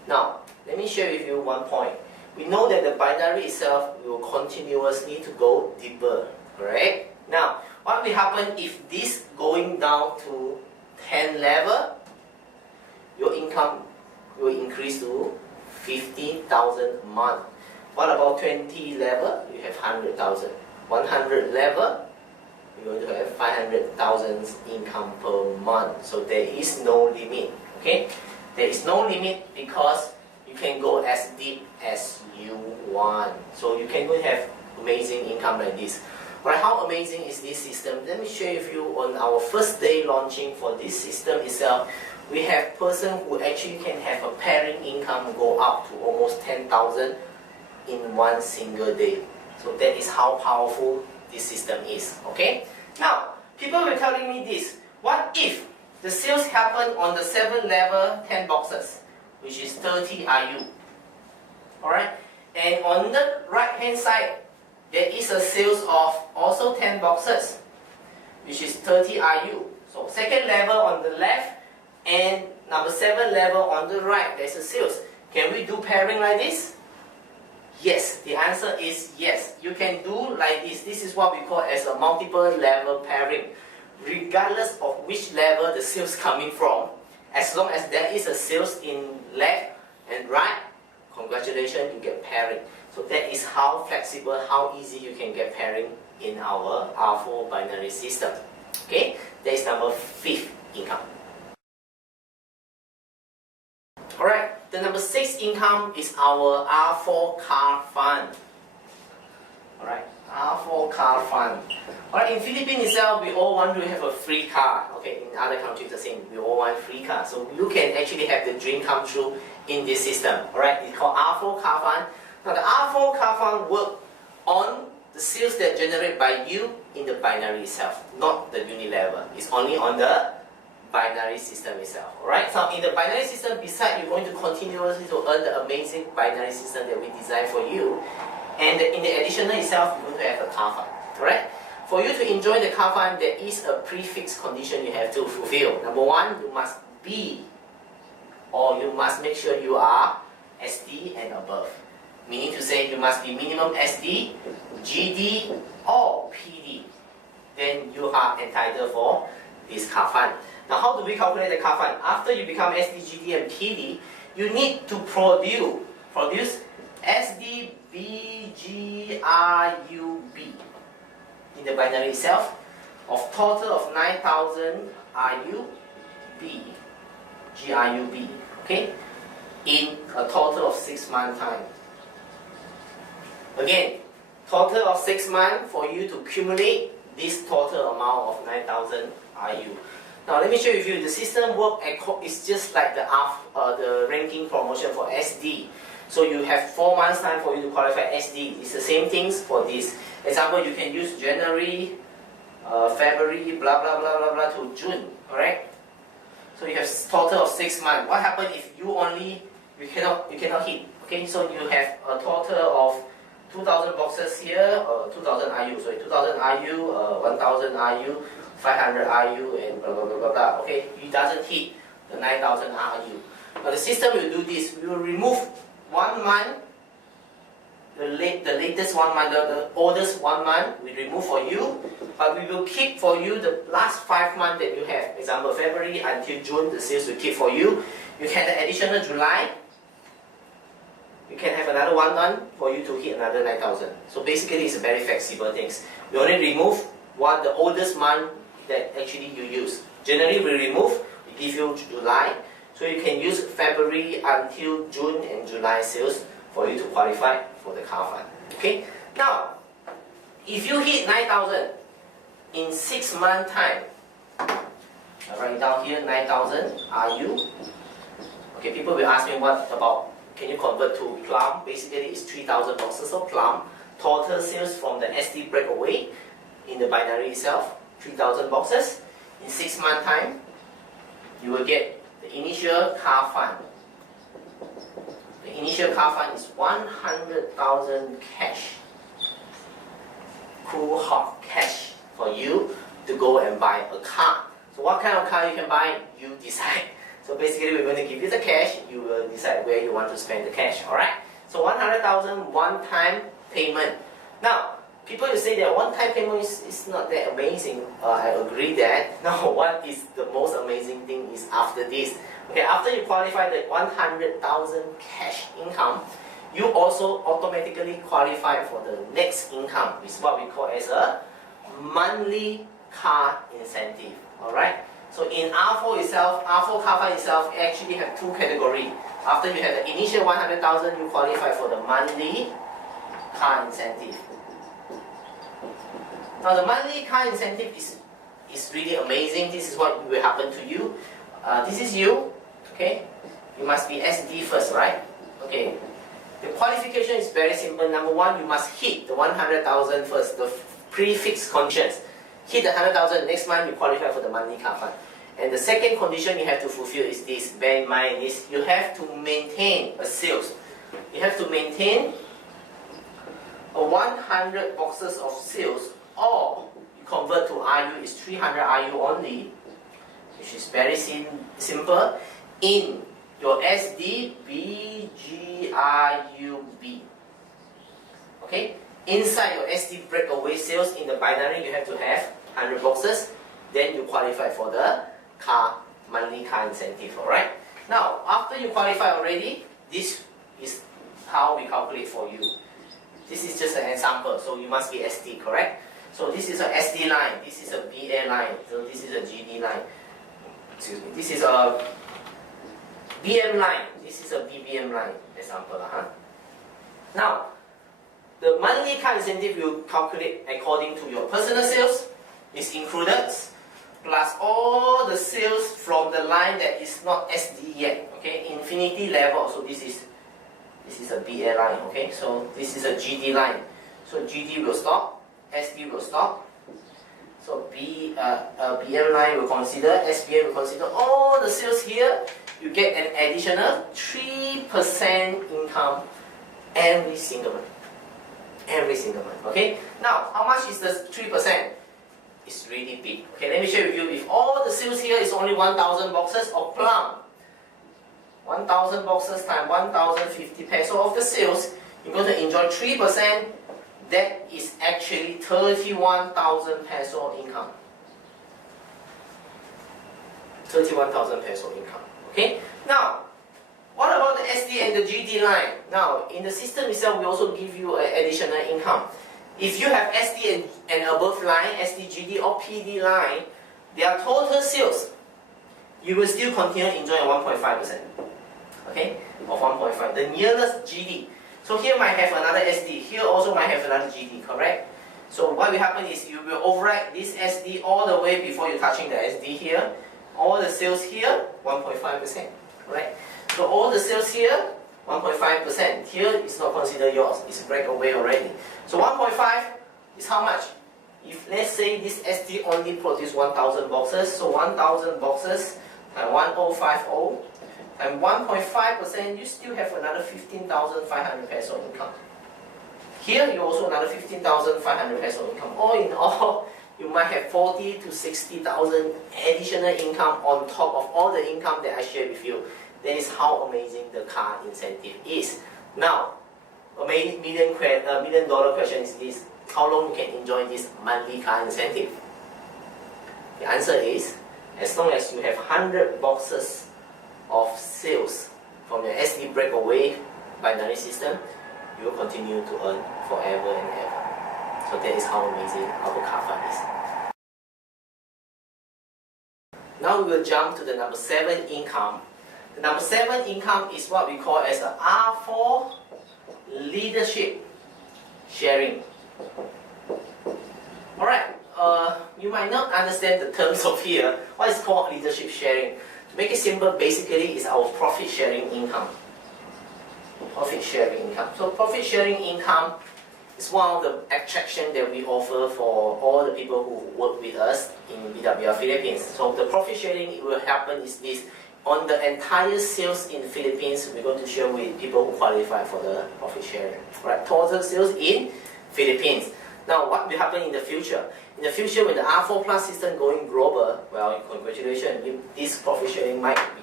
Now, let me share with you one point. We know that the binary itself will continuously to go deeper, correct? Now, what will happen if this going down to 10 level? Your income will increase to 50,000 a month. What about 20 level? You have 100,000. 100 level, you're going to have 500,000 income per month. So there is no limit. Okay? There is no limit because you can go as deep as you want. So you can go have amazing income like this. Right? How amazing is this system? Let me share with you on our first day launching for this system itself. We have person who actually can have a pairing income go up to almost 10,000 in one single day. So that is how powerful this system is. Okay? Now, people were telling me this. What if the sales happen on the 7 level 10 boxes, which is 30 IU? Alright? And on the right hand side, there is a sales of also 10 boxes, which is 30 IU. So second level on the left and number 7 level on the right, there's a sales. Can we do pairing like this? Yes, the answer is yes. You can do like this. This is what we call as a multiple level pairing. Regardless of which level the sales coming from, as long as there is a sales in left and right, congratulations, you get pairing. So that is how flexible, how easy you can get pairing in our R4 binary system. Okay, that is number 5th income. Alright, the number 6 income is our R4 car fund. Alright, R4 car fund. Alright, in Philippines itself, we all want to have a free car. Okay, in other countries the same, we all want free car. So you can actually have the dream come true in this system. Alright, it's called R4 car fund. Now the R4 car fund work on the sales that generate by you in the binary itself, not the unilevel. It's only on the binary system itself. Alright, so in the binary system, besides you're going to continuously to earn the amazing binary system that we designed for you, and in the additional itself, you're going to have a car fund. Alright, for you to enjoy the car fund, there is a prefix condition you have to fulfill. Number 1, you must be, or you must make sure you are SD and above. Meaning to say you must be minimum SD, GD, or PD. Then you are entitled for this car fund. Now, how do we calculate the car fund? After you become SD, GD, and PD, you need to produce SD, B, G, R, U, B in the binary itself of total of 9,000 RU, B, G, R, U, B. Okay? In a total of 6 months time. Again, total of 6 months for you to accumulate this total amount of 9,000 RU. Now let me show you, the system work is just like the ranking promotion for SD. So you have 4 months time for you to qualify SD. It's the same things for this. Example, you can use January, February, blah blah blah blah blah to June. Alright? So you have total of 6 months. What happens if you cannot hit? Okay, so you have a total of 2,000 boxes here, 2,000 IU, sorry, 2,000 IU, 1,000 IU, 500 IU, and blah blah blah blah blah. Okay, it doesn't hit the 9,000 IU. Now the system will do this. We will remove 1 month, the latest 1 month, the oldest 1 month, we remove for you, but we will keep for you the last 5 months that you have. Example, February until June, the sales will keep for you. You can add additional July. You can have another 1 month for you to hit another 9,000. So basically, it's a very flexible things. We only remove the oldest month that actually you use. Generally, we remove, we give you July. So you can use February until June and July sales for you to qualify for the car fund. Okay? Now, if you hit 9,000 in 6 months time, I write down here 9,000 RU. Okay, people will ask me what about, can you convert to plum? Basically, it's 3,000 boxes of plum. Total sales from the SD breakaway in the binary itself, 3,000 boxes. In 6 months time, you will get the initial car fund. The initial car fund is 100,000 cash. Cool hot cash for you to go and buy a car. So what kind of car you can buy, you decide. So basically we're going to give you the cash, you will decide where you want to spend the cash, alright? So 100,000 one-time payment. Now, people will say that one-time payment is not that amazing. I agree that. Now, what is the most amazing thing is after this. Okay, after you qualify the 100,000 cash income, you also automatically qualify for the next income. It's what we call as a monthly car incentive. Alright? So in R4 itself, R4 car fund itself actually have two categories. After you have the initial 100,000, you qualify for the monthly car incentive. Now the monthly car incentive is really amazing. This is what will happen to you. This is you. Okay, you must be SD first, right? Okay. The qualification is very simple. Number one, you must hit the 100,000 first. The prefix conditions. Hit the 100,000. Next month you qualify for the monthly car fund. And the second condition you have to fulfill is this. Bear in mind this. You have to maintain a sales. You have to maintain a 100 boxes of sales, or you convert to RU is 300 RU only, which is very simple, in your SD BGRUB. Okay? Inside your SD breakaway sales in the binary, you have to have 100 boxes, then you qualify for the monthly car incentive. Alright? Now, after you qualify already, this is how we calculate for you. This is just an example, so you must be SD, correct? So this is a SD line, this is a BA line, so this is a GD line. Excuse me, this is a BM line, this is a BBM line, example. Now, the monthly car incentive will calculate according to your personal sales, is included, plus all the sales from the line that is not SD yet, okay, infinity level. So this is a BA line, okay, so this is a GD line. So GD will stop, SD will stop. So BM line will consider, SBM will consider all the sales here. You get an additional 3% income every single month. Every single month, okay? Now, how much is the 3%? It's really big. Okay, let me share with you. If all the sales here is only 1,000 boxes of plum, 1,000 boxes times 1,050 peso of the sales, you're going to enjoy 3%. That is actually 31,000 peso income. 31,000 peso income. Okay? Now, what about the SD and the GD line? Now, in the system itself, we also give you an additional income. If you have SD and above line, SD, GD or PD line, their total sales, you will still continue enjoying 1.5%. Okay? Of 1.5. The nearest GD. So here might have another SD. Here also might have another GD, correct? So what will happen is you will override this SD all the way before you're touching the SD here. All the sales here, 1.5%. Right? So all the sales here, 1.5%. Here is not considered yours. It's breakaway already. So 1.5 is how much? If let's say this SD only produces 1,000 boxes, so 1,000 boxes times 1,050 and 1.5%, you still have another 15,500 peso income. Here you also another 15,500 peso income. All in all, you might have 40 to 60,000 additional income on top of all the income that I shared with you. That is how amazing the car incentive is. Now, a million dollar question is this: how long you can enjoy this monthly car incentive? The answer is, as long as you have 100 boxes of sales from your SD breakaway binary system, you will continue to earn forever and ever. So that is how amazing our car fund is. Now we will jump to the number 7 income. The number 7 income is what we call as the R4 leadership sharing. Alright, you might not understand the terms of here. What is called leadership sharing? To make it simple, basically it's our profit sharing income. Profit sharing income. So profit sharing income is one of the attractions that we offer for all the people who work with us in BWL Philippines. So the profit sharing will happen is this: on the entire sales in the Philippines, we're going to share with people who qualify for the profit sharing. Right? Total sales in Philippines. Now, what will happen in the future? In the future, when the R4 Plus system going global, well, congratulations, this profit sharing might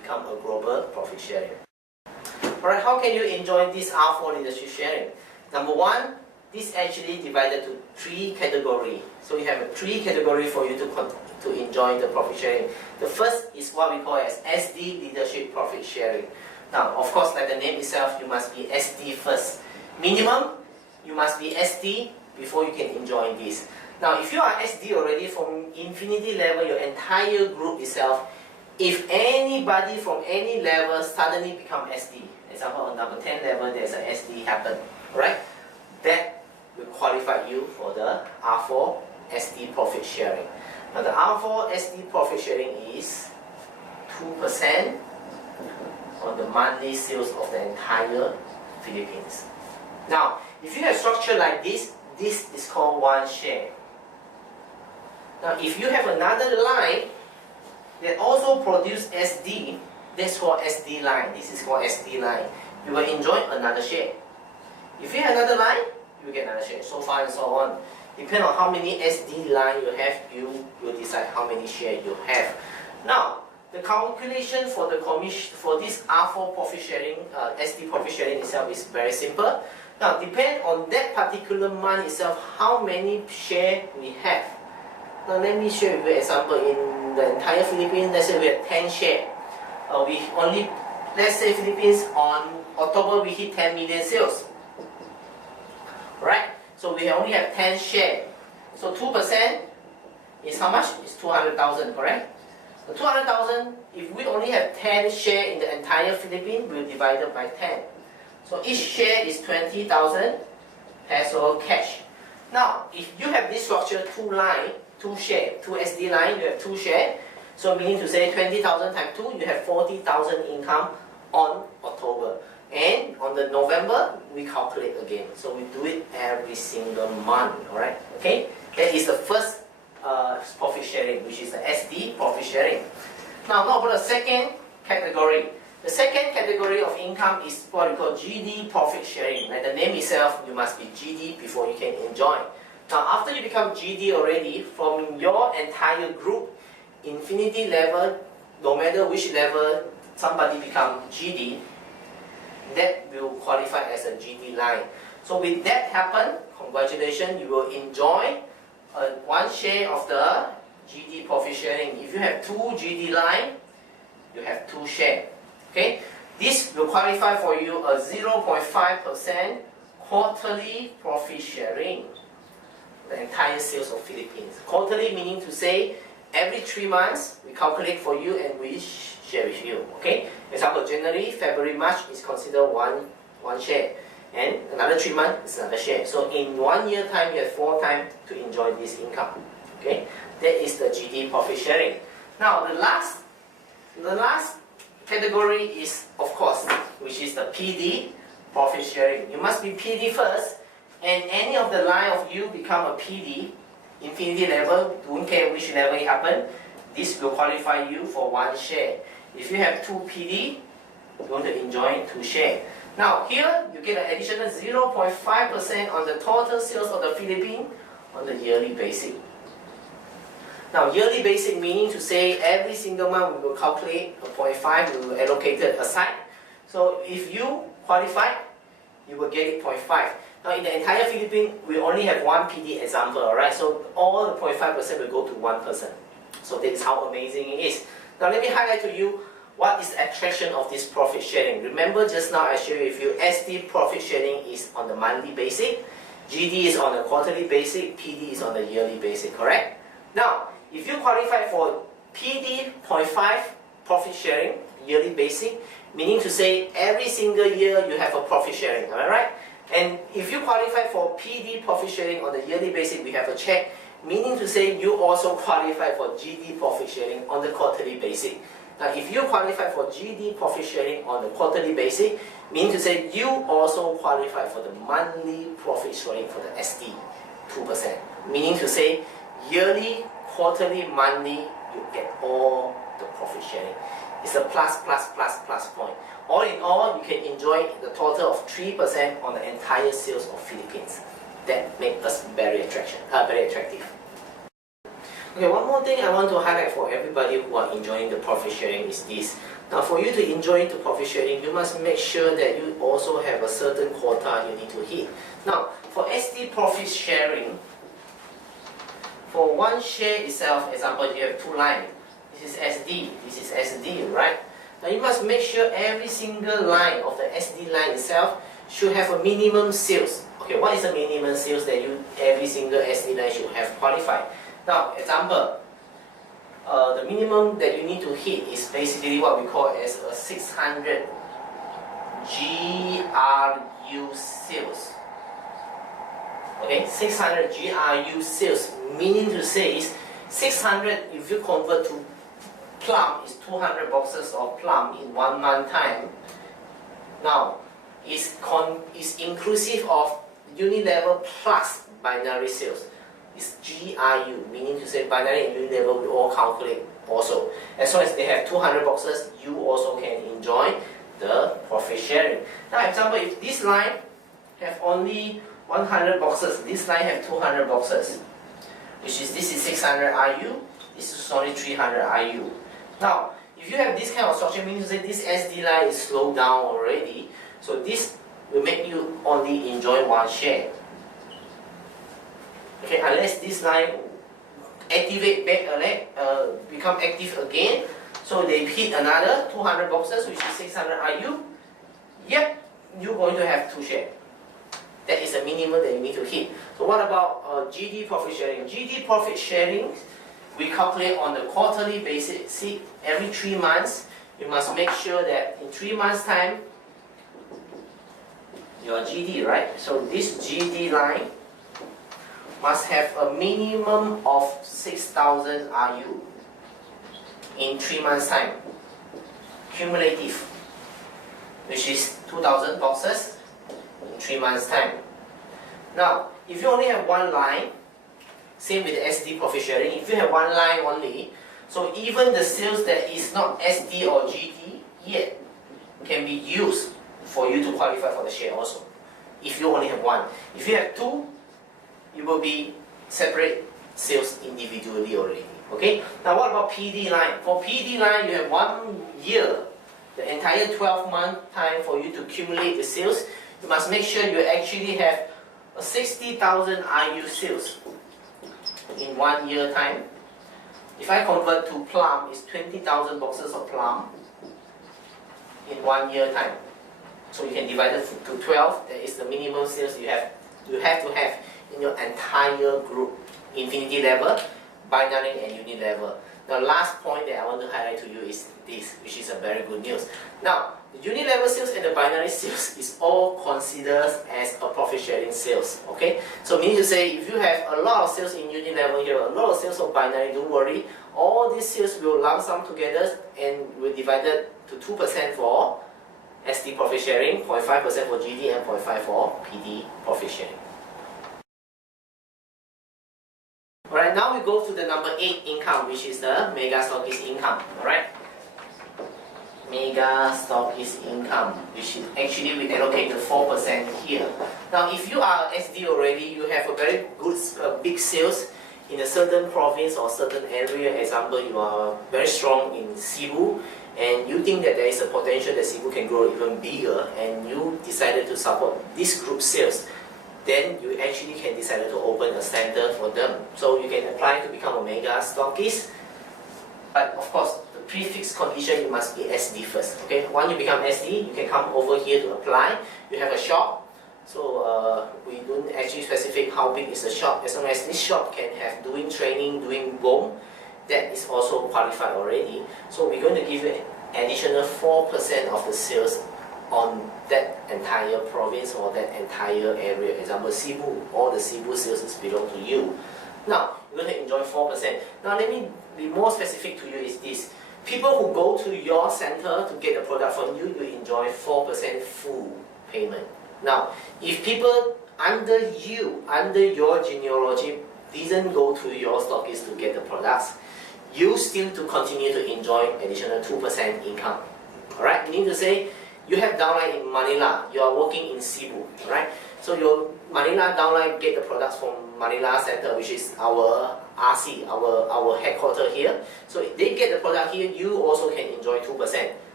become a global profit sharing. Alright, how can you enjoy this R4 leadership sharing? Number one, this actually divided to 3 categories. So you have 3 categories for you to enjoy the profit sharing. The first is what we call as SD leadership profit sharing. Now, of course, like the name itself, you must be SD first. Minimum, you must be SD before you can enjoy this. Now, if you are SD already from infinity level, your entire group itself, if anybody from any level suddenly become SD, example on number 10 level, there's an SD happen, right? That will qualify you for the R4 SD profit sharing. Now, the R4 SD profit sharing is 2% on the monthly sales of the entire Philippines. Now, if you have structure like this is called one share. Now, if you have another line that also produce SD, that's called SD line. This is called SD line. You will enjoy another share. If you have another line, you will get another share. So far and so on. Depending on how many SD line you have, you will decide how many share you have. Now, the calculation for the commission for this R4 profit sharing, SD profit sharing itself is very simple. Now, depend on that particular month itself, how many share we have. Now, let me show you an example. In the entire Philippines, let's say we have 10 share. Let's say Philippines on October we hit 10 million sales. Right? So we only have 10 share. So 2% is how much? It's 200,000, correct? So 200,000, if we only have 10 share in the entire Philippines, we'll divide it by 10. So each share is 20,000 peso cash. Now, if you have this structure, 2 SD line, you have 2 share. So meaning to say 20,000 times 2, you have 40,000 income on October. And on the November, we calculate again. So we do it every single month, alright? Okay? That is the first profit sharing, which is the SD profit sharing. Now about the second category. The second category of income is what we call GD profit sharing. Like the name itself, you must be GD before you can enjoy. Now after you become GD already, from your entire group, infinity level, no matter which level somebody become GD, that will qualify as a GD line. So with that happen, congratulations, you will enjoy one share of the GD profit sharing. If you have 2 GD line, you have 2 share. Okay, this will qualify for you a 0.5% quarterly profit sharing. The entire sales of Philippines. Quarterly meaning to say every 3 months we calculate for you and we share with you. Okay, example January, February, March is considered one share. And another 3 months is another share. So in 1 year time, you have 4 times to enjoy this income. Okay, that is the GD profit sharing. Now the last category is, of course, which is the PD profit sharing. You must be PD first, and any of the line of you become a PD, infinity level, don't care which level it happen, this will qualify you for 1 share. If you have 2 PD, you're going to enjoy 2 share. Now here, you get an additional 0.5% on the total sales of the Philippines on the yearly basis. Now yearly basic meaning to say every single month we will calculate a 0.5, we will allocate it aside. So if you qualify, you will get it 0.5. Now in the entire Philippines, we only have 1 PD example, alright? So all the 0.5% will go to 1%. So that is how amazing it is. Now let me highlight to you what is the attraction of this profit sharing. Remember just now I shared with you SD profit sharing is on the monthly basis, GD is on a quarterly basis, PD is on the yearly basis, correct? Now, if you qualify for PD 0.5 profit sharing, yearly basic, meaning to say every single year you have a profit sharing, am I right? And if you qualify for PD profit sharing on the yearly basis, we have a check, meaning to say you also qualify for GD profit sharing on the quarterly basis. Now if you qualify for GD profit sharing on the quarterly basis, meaning to say you also qualify for the monthly profit sharing for the SD, 2%. Meaning to say yearly, quarterly, monthly, you get all the profit sharing. It's a plus point. All in all, you can enjoy the total of 3% on the entire sales of Philippines. That makes us very attractive. Okay, one more thing I want to highlight for everybody who are enjoying the profit sharing is this. Now for you to enjoy the profit sharing, you must make sure that you also have a certain quota you need to hit. Now for SD profit sharing, for one share itself, example, you have two lines. This is SD, this is SD, right? Now you must make sure every single line of the SD line itself should have a minimum sales. Okay, what is the minimum sales that every single SD line should have qualified? Now, example, the minimum that you need to hit is basically what we call as a 600 GRU sales. Okay, 600 GRU sales, meaning to say is 600, if you convert to plum, is 200 boxes of plum in 1 month time. Now, is inclusive of unilevel plus binary sales. It's GRU, meaning to say binary and unilevel will all calculate also. As long as they have 200 boxes, you also can enjoy the profit sharing. Now, example, if this line have only 100 boxes, this line have 200 boxes, which is this is 600 RU, this is only 300 RU. Now, if you have this kind of structure, means to say this SD line is slowed down already, so this will make you only enjoy one share. Okay, unless this line activate back become active again, so they hit another 200 boxes, which is 600 RU. Yep, you're going to have 2 shares. That is the minimum that you need to hit. So what about GD profit sharing? GD profit sharing, we calculate on the quarterly basis. See, every 3 months, you must make sure that in 3 months' time, your GD, right? So this GD line must have a minimum of 6,000 RU in 3 months' time, cumulative, which is 2,000 boxes in 3 months' time. Now, if you only have one line, same with the SD profit sharing, if you have one line only, so even the sales that is not SD or GD yet can be used for you to qualify for the share also, if you only have one. If you have 2, it will be separate sales individually already. Okay? Now what about PD line? For PD line, you have 1 year, the entire 12-month time for you to accumulate the sales. You must make sure you actually have a 60,000 RU sales in 1 year time. If I convert to plum, it's 20,000 boxes of plum in 1 year time. So you can divide it to 12. That is the minimum sales you have to have in your entire group, infinity level, binary and unit level. The last point that I want to highlight to you is this, which is a very good news. Now, the unit level sales and the binary sales is all considered as a profit sharing sales. Okay, so meaning to say, if you have a lot of sales in unit level here, a lot of sales of binary, don't worry, all these sales will lump sum together and will divided to 2% for SD profit sharing, 0.5% for GD, and 0.5% for PD profit sharing. Alright, now we go to the number 8 income, which is the mega stockist income. Alright, mega stockist income, which is actually we allocated 4% here. Now, if you are SD already, you have a very good big sales in a certain province or certain area. Example, you are very strong in Cebu, and you think that there is a potential that Cebu can grow even bigger, and you decided to support this group sales, then you actually can decide to open a center for them. So you can apply to become a mega stockist. But of course, the prefix condition, you must be SD first. Okay, once you become SD, you can come over here to apply. You have a shop. So we don't actually specify how big is the shop. As long as this shop can have doing training, doing BOM, that is also qualified already. So we're going to give you an additional 4% of the sales on that entire province or that entire area. Example, Cebu, all the Cebu sales is belong to you. Now, you're going to enjoy 4%. Now, let me be more specific to you is this. People who go to your center to get the product from you, you enjoy 4% full payment. Now, if people under you, under your genealogy, didn't go to your stockist to get the products, you still to continue to enjoy additional 2% income. Alright, meaning to say, you have downline in Manila, you are working in Cebu, right? So your Manila downline get the products from Manila Center, which is our RC, our headquarters here. So if they get the product here, you also can enjoy 2%.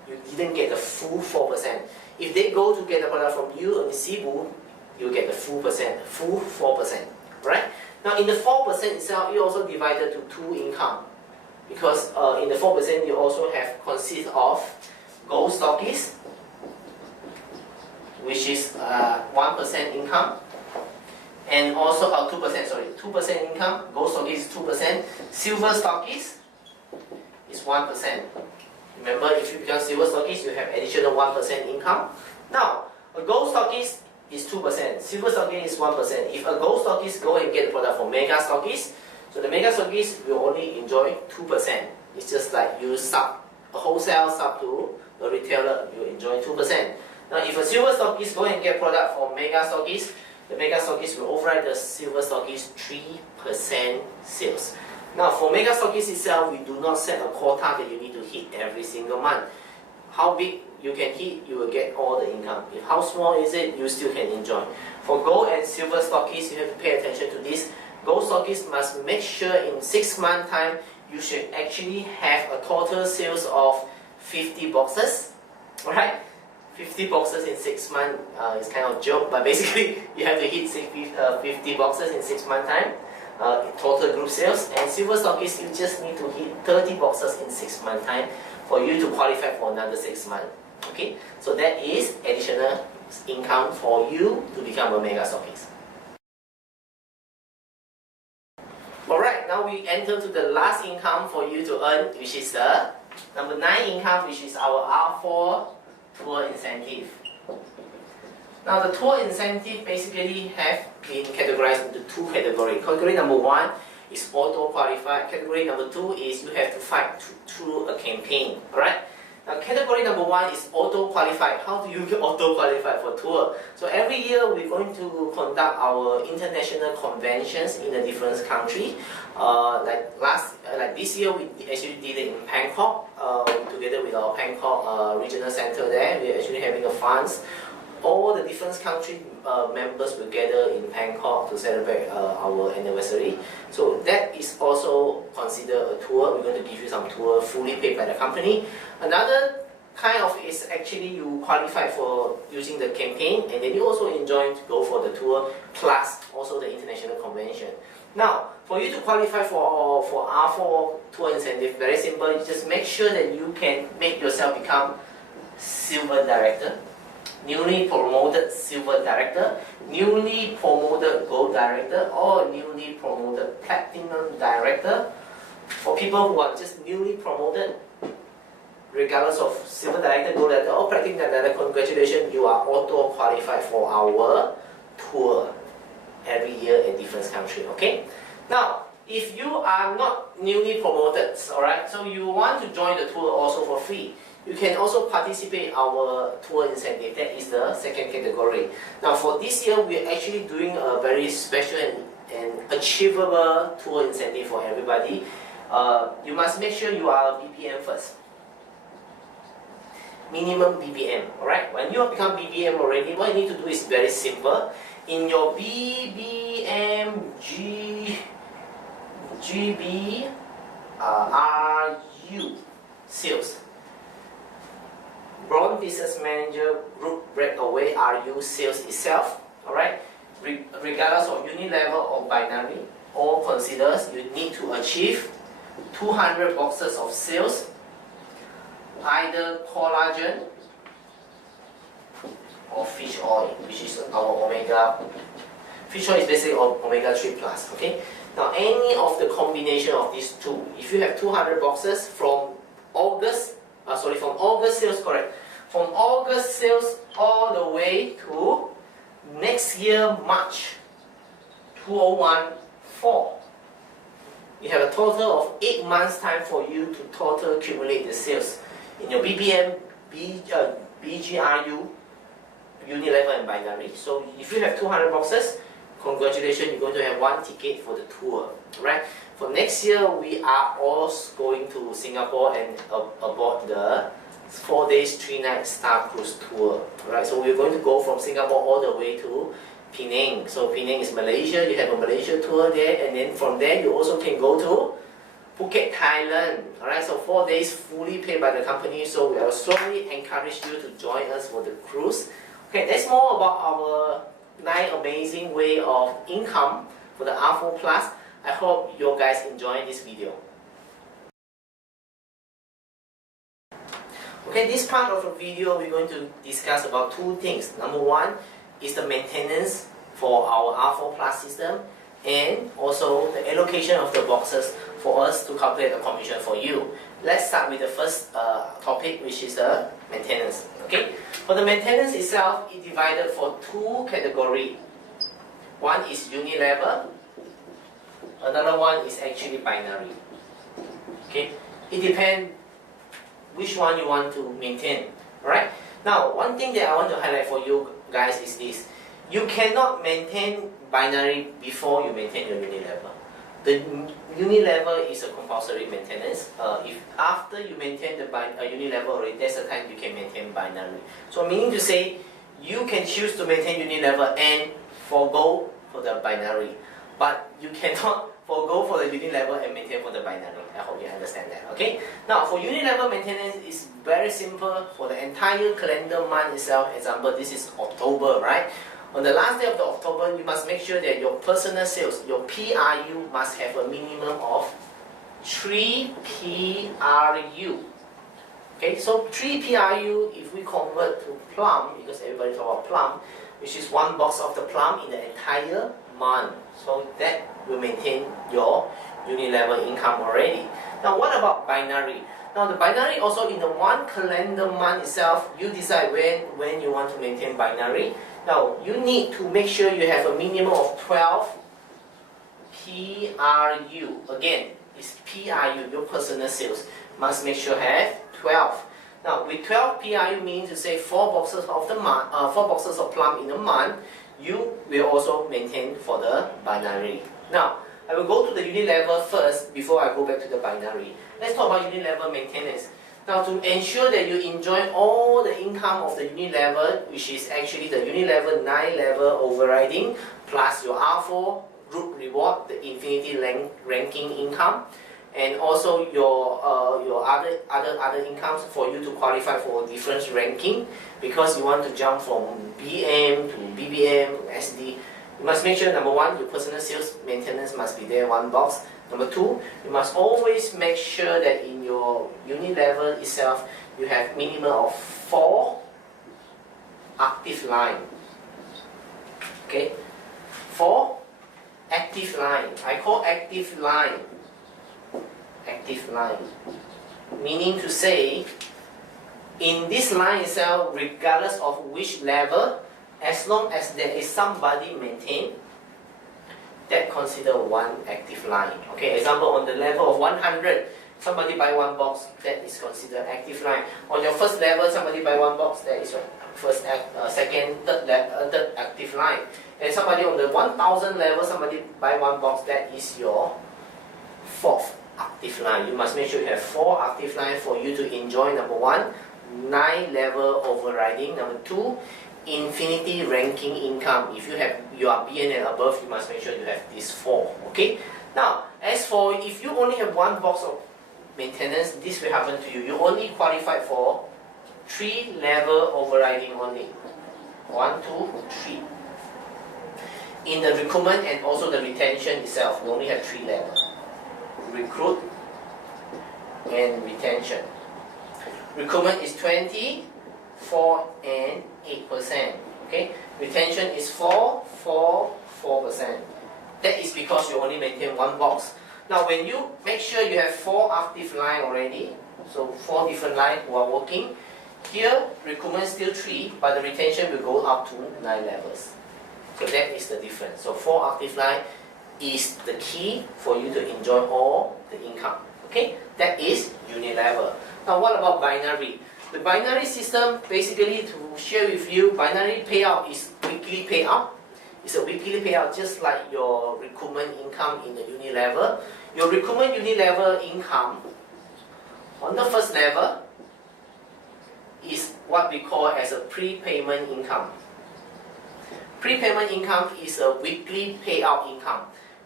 you didn't get the full 4%. If they go to get the product from you in Cebu, you get the full 4%, right? Now in the 4% itself, you also divided to two income, because in the 4% you also have consist of gold stockists, which is 1% income, and also 2%, sorry, 2% income. Gold stockists is 2%. Silver stockists is 1%. Remember, if you become silver stockist, you have additional 1% income. Now, a gold stockist is 2%, silver stockist is 1%. If a gold stockist go and get the product from mega stockist, so the mega stockist will only enjoy 2%. It's just like you sub a wholesale sub to a retailer, you enjoy 2%. Now, if a silver stockist go and get product from mega stockist, the mega stockist will override the silver stockist 3% sales. Now, for mega stockist itself, we do not set a quota that you need to hit every single month. How big you can hit, you will get all the income. If how small is it, you still can enjoy. For gold and silver stockists, you have to pay attention to this. Gold stockists must make sure in 6 months time, you should actually have a total sales of 50 boxes, right? 50 boxes in 6 months is kind of a joke, but basically you have to hit 50 boxes in 6 months time. Total group sales, and silver stockists, you just need to hit 30 boxes in 6 months time for you to qualify for another 6 months. Okay, so that is additional income for you to become a mega stockist. Alright, now we enter to the last income for you to earn, which is the number 9 income, which is our R4 tour incentive. Now the tour incentive basically have been categorized into 2 categories. Category number 1 is auto-qualified. Category number 2 is you have to fight through a campaign. Alright? Now category number 1 is auto-qualified. How do you get auto-qualified for tour? So every year we're going to conduct our international conventions in a different country. Like this year we actually did it in Bangkok, together with our Bangkok regional center there. We're actually having a funds. All the different country members will gather in Bangkok to celebrate our anniversary. So that is also considered a tour. We're going to give you some tour fully paid by the company. Another kind of is actually you qualify for using the campaign, and then you also enjoy to go for the tour plus also the international convention. Now, for you to qualify for R4 tour incentive, very simple. You just make sure that you can make yourself become silver director, newly promoted silver director, newly promoted gold director, or newly promoted platinum director. For people who are just newly promoted, regardless of silver director, gold director, or platinum director, congratulations, you are auto qualified for our tour every year in different country. Okay. Now, if you are not newly promoted, alright, so you want to join the tour also for free, you can also participate in our tour incentive. That is the second category. Now for this year, we are actually doing a very special and achievable tour incentive for everybody. You must make sure you are a BPM first. Minimum BPM, alright? When you have become BPM already, what you need to do is very simple. In your BBM GBRU sales, Broad Business Manager Group Breakaway RU sales itself, alright? Regardless of unit level or binary, all considers you need to achieve 200 boxes of sales, either collagen or fish oil, which is our omega. Fish oil is basically omega 3 plus. Okay. Now any of the combination of these two, if you have 200 boxes from August sales, correct? From August sales all the way to next year March 2014, you have a total of 8 months time for you to total accumulate the sales in your BBM, BGRU, unit level and binary. So if you have 200 boxes, congratulations, you're going to have 1 ticket for the tour, right? For next year, we are also going to Singapore and aboard the 4 days, 3 nights Star Cruise tour, right? So we're going to go from Singapore all the way to Penang. So Penang is Malaysia, you have a Malaysia tour there, and then from there you also can go to Phuket, Thailand. Alright, so 4 days fully paid by the company. So we will strongly encourage you to join us for the cruise. Okay, that's more about our 9 amazing way of income for the R4 Plus. I hope you guys enjoy this video. Okay, this part of the video we're going to discuss about 2 things. Number 1 is the maintenance for our R4 Plus system, and also the allocation of the boxes for us to calculate the commission for you. Let's start with the first topic, which is the maintenance. Okay, for the maintenance itself, it's divided for 2 categories. One is unilever, another one is actually binary. Okay, it depends which one you want to maintain. Alright, now one thing that I want to highlight for you guys is this: you cannot maintain binary before you maintain your unilever. The unilever is a compulsory maintenance. If after you maintain the unilever already, that's the time you can maintain binary. So meaning to say, you can choose to maintain unilever and forego for the binary, but you cannot forego for the unilever and maintain for the binary. I hope you understand that. Okay. Now for unilever maintenance is very simple. For the entire calendar month itself, example, this is October, right? On the last day of the October, you must make sure that your personal sales, your PRU, must have a minimum of 3 PRU. Okay, so 3 PRU, if we convert to plum, because everybody talk about plum, which is 1 box of the plum in the entire month. So that will maintain your unilever income already. Now what about binary? Now the binary also in the 1 calendar month itself, you decide when you want to maintain binary. Now you need to make sure you have a minimum of 12 PRU. Again, it's PRU, your personal sales. Must make sure have 12. Now with 12 PRU means to say 4 boxes of the month, 4 boxes of plum in a month, you will also maintain for the binary. Now I will go to the unilever first before I go back to the binary. Let's talk about unilever maintenance. Now to ensure that you enjoy all the income of the unilever, which is actually the unilever 9 level overriding, plus your R4 group reward, the infinity ranking income, and also your other incomes for you to qualify for different ranking, because you want to jump from BM to BBM to SD. You must make sure, number 1, your personal sales maintenance must be there 1 box. Number 2, you must always make sure that in your unilever itself, you have minimum of 4 active line. Okay, 4 active line. I call active line. Active line, meaning to say, in this line itself, regardless of which level, as long as there is somebody maintained, that consider 1 active line. Okay, example, on the level of 100, somebody buy 1 box, that is considered active line. On your first level, somebody buy 1 box, that is your first, second, third active line. And somebody on the 1000 level, somebody buy 1 box, that is your 4th active line. You must make sure you have 4 active lines for you to enjoy. Number 1, 9 level overriding. Number 2, infinity ranking income. If you are BN and above, you must make sure you have these 4. Okay. Now, as for if you only have 1 box of maintenance, this will happen to you. You only qualify for 3 level overriding only. 1, 2, 3. In the recruitment and also the retention itself, we only have 3 levels. Recruit and retention. Recruitment is 20, 4 and 8%. Okay, retention is 4, 4, 4%. That is because you only maintain 1 box. Now when you make sure you have 4 active line already, so 4 different lines who are working, here recruitment is still 3, but the retention will go up to 9 levels. So that is the difference. So 4 active line is the key for you to enjoy all the income. Okay, that is unilever. Now what about binary? The binary system, basically to share with you, binary payout is weekly payout. It's a weekly payout just like your recruitment income in the unilever. Your recruitment unilever income on the first level is what we call as a prepayment income. Prepayment income is a weekly payout income.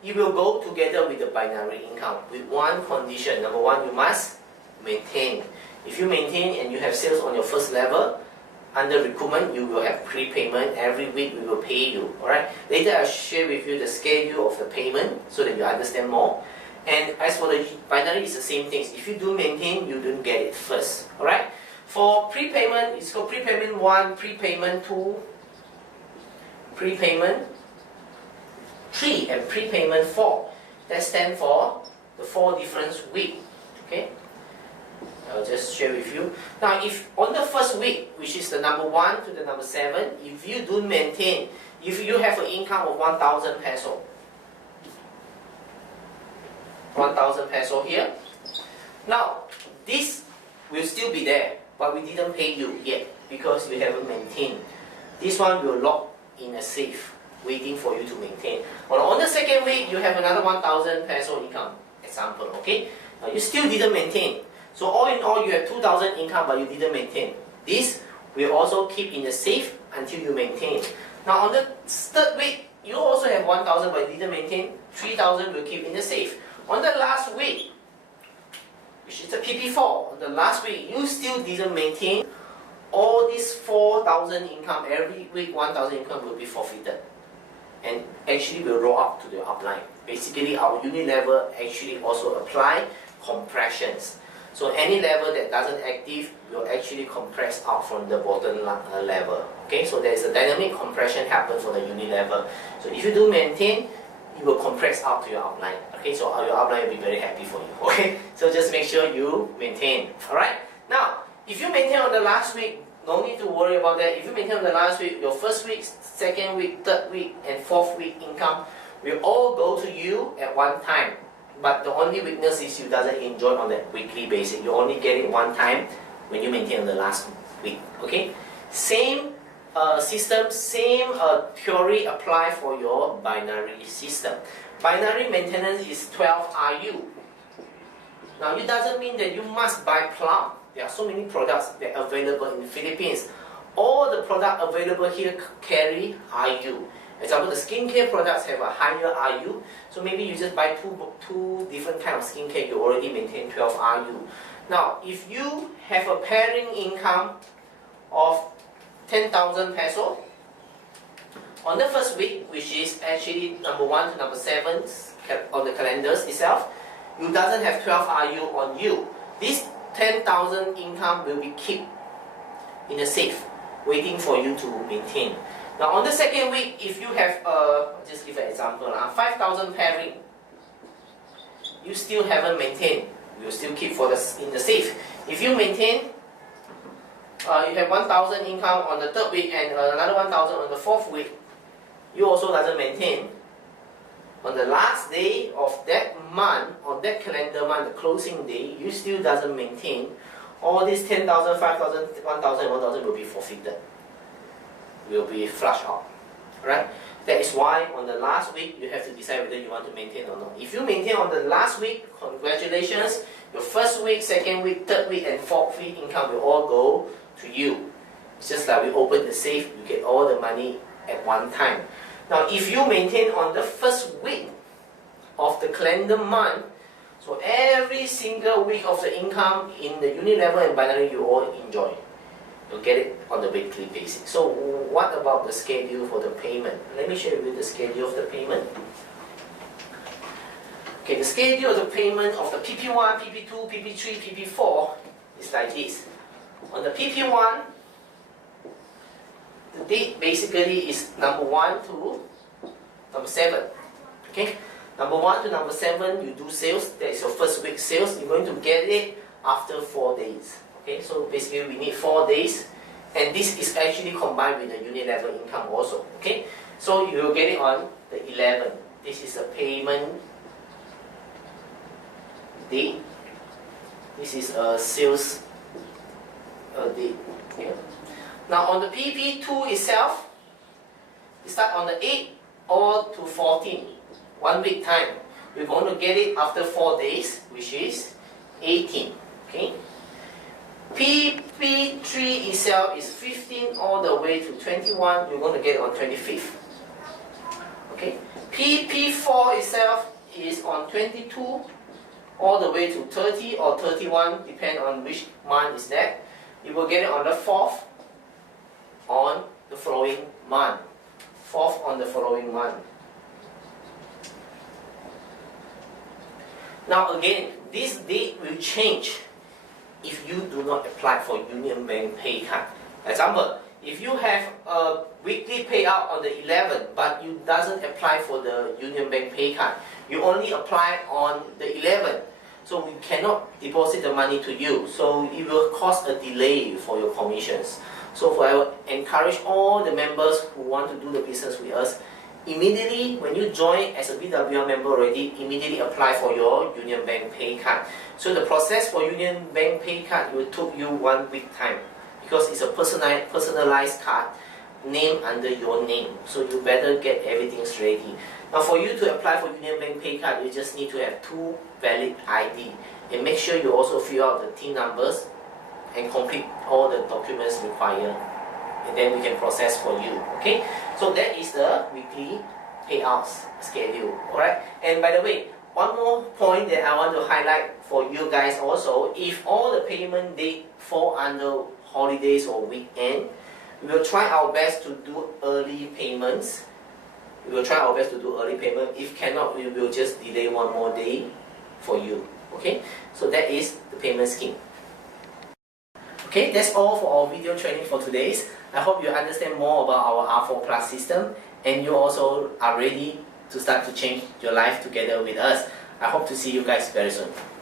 it will go together with the binary income with one condition. Number one, you must maintain. If you maintain and you have sales on your first level, under recruitment, you will have prepayment. Every week we will pay you. Alright. Later I'll share with you the schedule of the payment so that you understand more. And as for the binary, it's the same things. If you do maintain, you don't get it first. Alright. For prepayment, it's called prepayment 1, prepayment 2, prepayment 3, and prepayment 4. That stands for the 4 different weeks. Okay. I'll just share with you. Now, if on the first week, which is the number 1 to the number 7, if you do maintain, if you have an income of 1,000 peso, 1,000 peso here. Now, this will still be there, but we didn't pay you yet because you haven't maintained. This one will lock in a safe, waiting for you to maintain. On the second week, you have another 1,000 peso income. Example, okay? Now, you still didn't maintain. So all in all, you have 2,000 income, but you didn't maintain. This will also keep in the safe until you maintain. Now on the third week, you also have 1,000, but you didn't maintain. 3,000 will keep in the safe. On the last week, which is the PP4, on the last week, you still didn't maintain. All these 4,000 income, every week 1,000 income will be forfeited. And actually will roll up to the upline. Basically, our unit level actually also apply compressions. So any level that doesn't active will actually compress out from the bottom level. Okay, so there is a dynamic compression happen for the unit level. So if you do maintain, it will compress out to your outline. Okay, so your outline will be very happy for you. Okay, so just make sure you maintain. Alright, now if you maintain on the last week, no need to worry about that. If you maintain on the last week, your first week, second week, third week, and fourth week income will all go to you at one time. But the only weakness is you doesn't enjoy on that weekly basis. You only get it one time when you maintain on the last week. Okay, same system, same theory apply for your binary system. Binary maintenance is 12 RU. Now it doesn't mean that you must buy plum. There are so many products that are available in the Philippines. All the products available here carry RU. Example, the skincare products have a higher RU, so maybe you just buy two different kinds of skincare, you already maintain 12 RU. Now, if you have a pairing income of 10,000 peso, on the first week, which is actually number 1 to number 7 on the calendars itself, you doesn't have 12 RU on you. This 10,000 income will be kept in a safe, waiting for you to maintain. Now on the second week, if you have, just give an example, 5,000 pairing, you still haven't maintained, you will still keep in the safe. If you maintain, you have 1,000 income on the third week and another 1,000 on the fourth week, you also doesn't maintain. On the last day of that month, on that calendar month, the closing day, you still doesn't maintain. All these 10,000, 5,000, 1,000, 1,000 will be forfeited. Will be flushed out. Right? That is why on the last week you have to decide whether you want to maintain or not. If you maintain on the last week, congratulations. Your first week, second week, third week, and fourth week income will all go to you. It's just like we open the safe, you get all the money at one time. Now, if you maintain on the first week of the calendar month, so every single week of the income in the unit level and binary you all enjoy. You'll get it on the weekly basis. So what about the schedule for the payment? Let me share with you the schedule of the payment. Okay, the schedule of the payment of the PP1, PP2, PP3, PP4 is like this. On the PP1, the date basically is number 1 to number 7. Okay, number 1 to number 7 you do sales. That is your first week sales. You're going to get it after 4 days. Okay, so basically we need 4 days, and this is actually combined with the unit level income also. Okay, so you will get it on the 11th. This is a payment date. This is a sales date. Okay. Now on the PP2 itself, you start on the 8th or to 14th, 1 week time. You're going to get it after 4 days, which is 18. Okay. PP3 itself is 15 all the way to 21. You're going to get it on 25th. Okay. PP4 itself is on 22 all the way to 30 or 31, depend on which month is that. You will get it on the 4th on the following month. 4th on the following month. Now again, this date will change if you do not apply for Union Bank pay card. Example, if you have a weekly payout on the 11th but you doesn't apply for the Union Bank pay card, you only apply on the 11th, so we cannot deposit the money to you, so it will cause a delay for your commissions. So I will encourage all the members who want to do the business with us, immediately when you join as a BWL member already, immediately apply for your Union Bank pay card. So the process for Union Bank pay card will take you 1 week time, because it's a personalized card named under your name, so you better get everything ready. Now for you to apply for Union Bank pay card, you just need to have 2 valid ID, and make sure you also fill out the TIN numbers and complete all the documents required, and then we can process for you. Okay, so that is the weekly payouts schedule. Alright, and by the way, one more point that I want to highlight for you guys also, if all the payment date fall under holidays or weekend, we will try our best to do early payments. If cannot, we will just delay 1 more day for you. Okay, so that is the payment scheme. Okay, that's all for our video training for today. I hope you understand more about our R4 Plus system, and you also are ready to start to change your life together with us. I hope to see you guys very soon.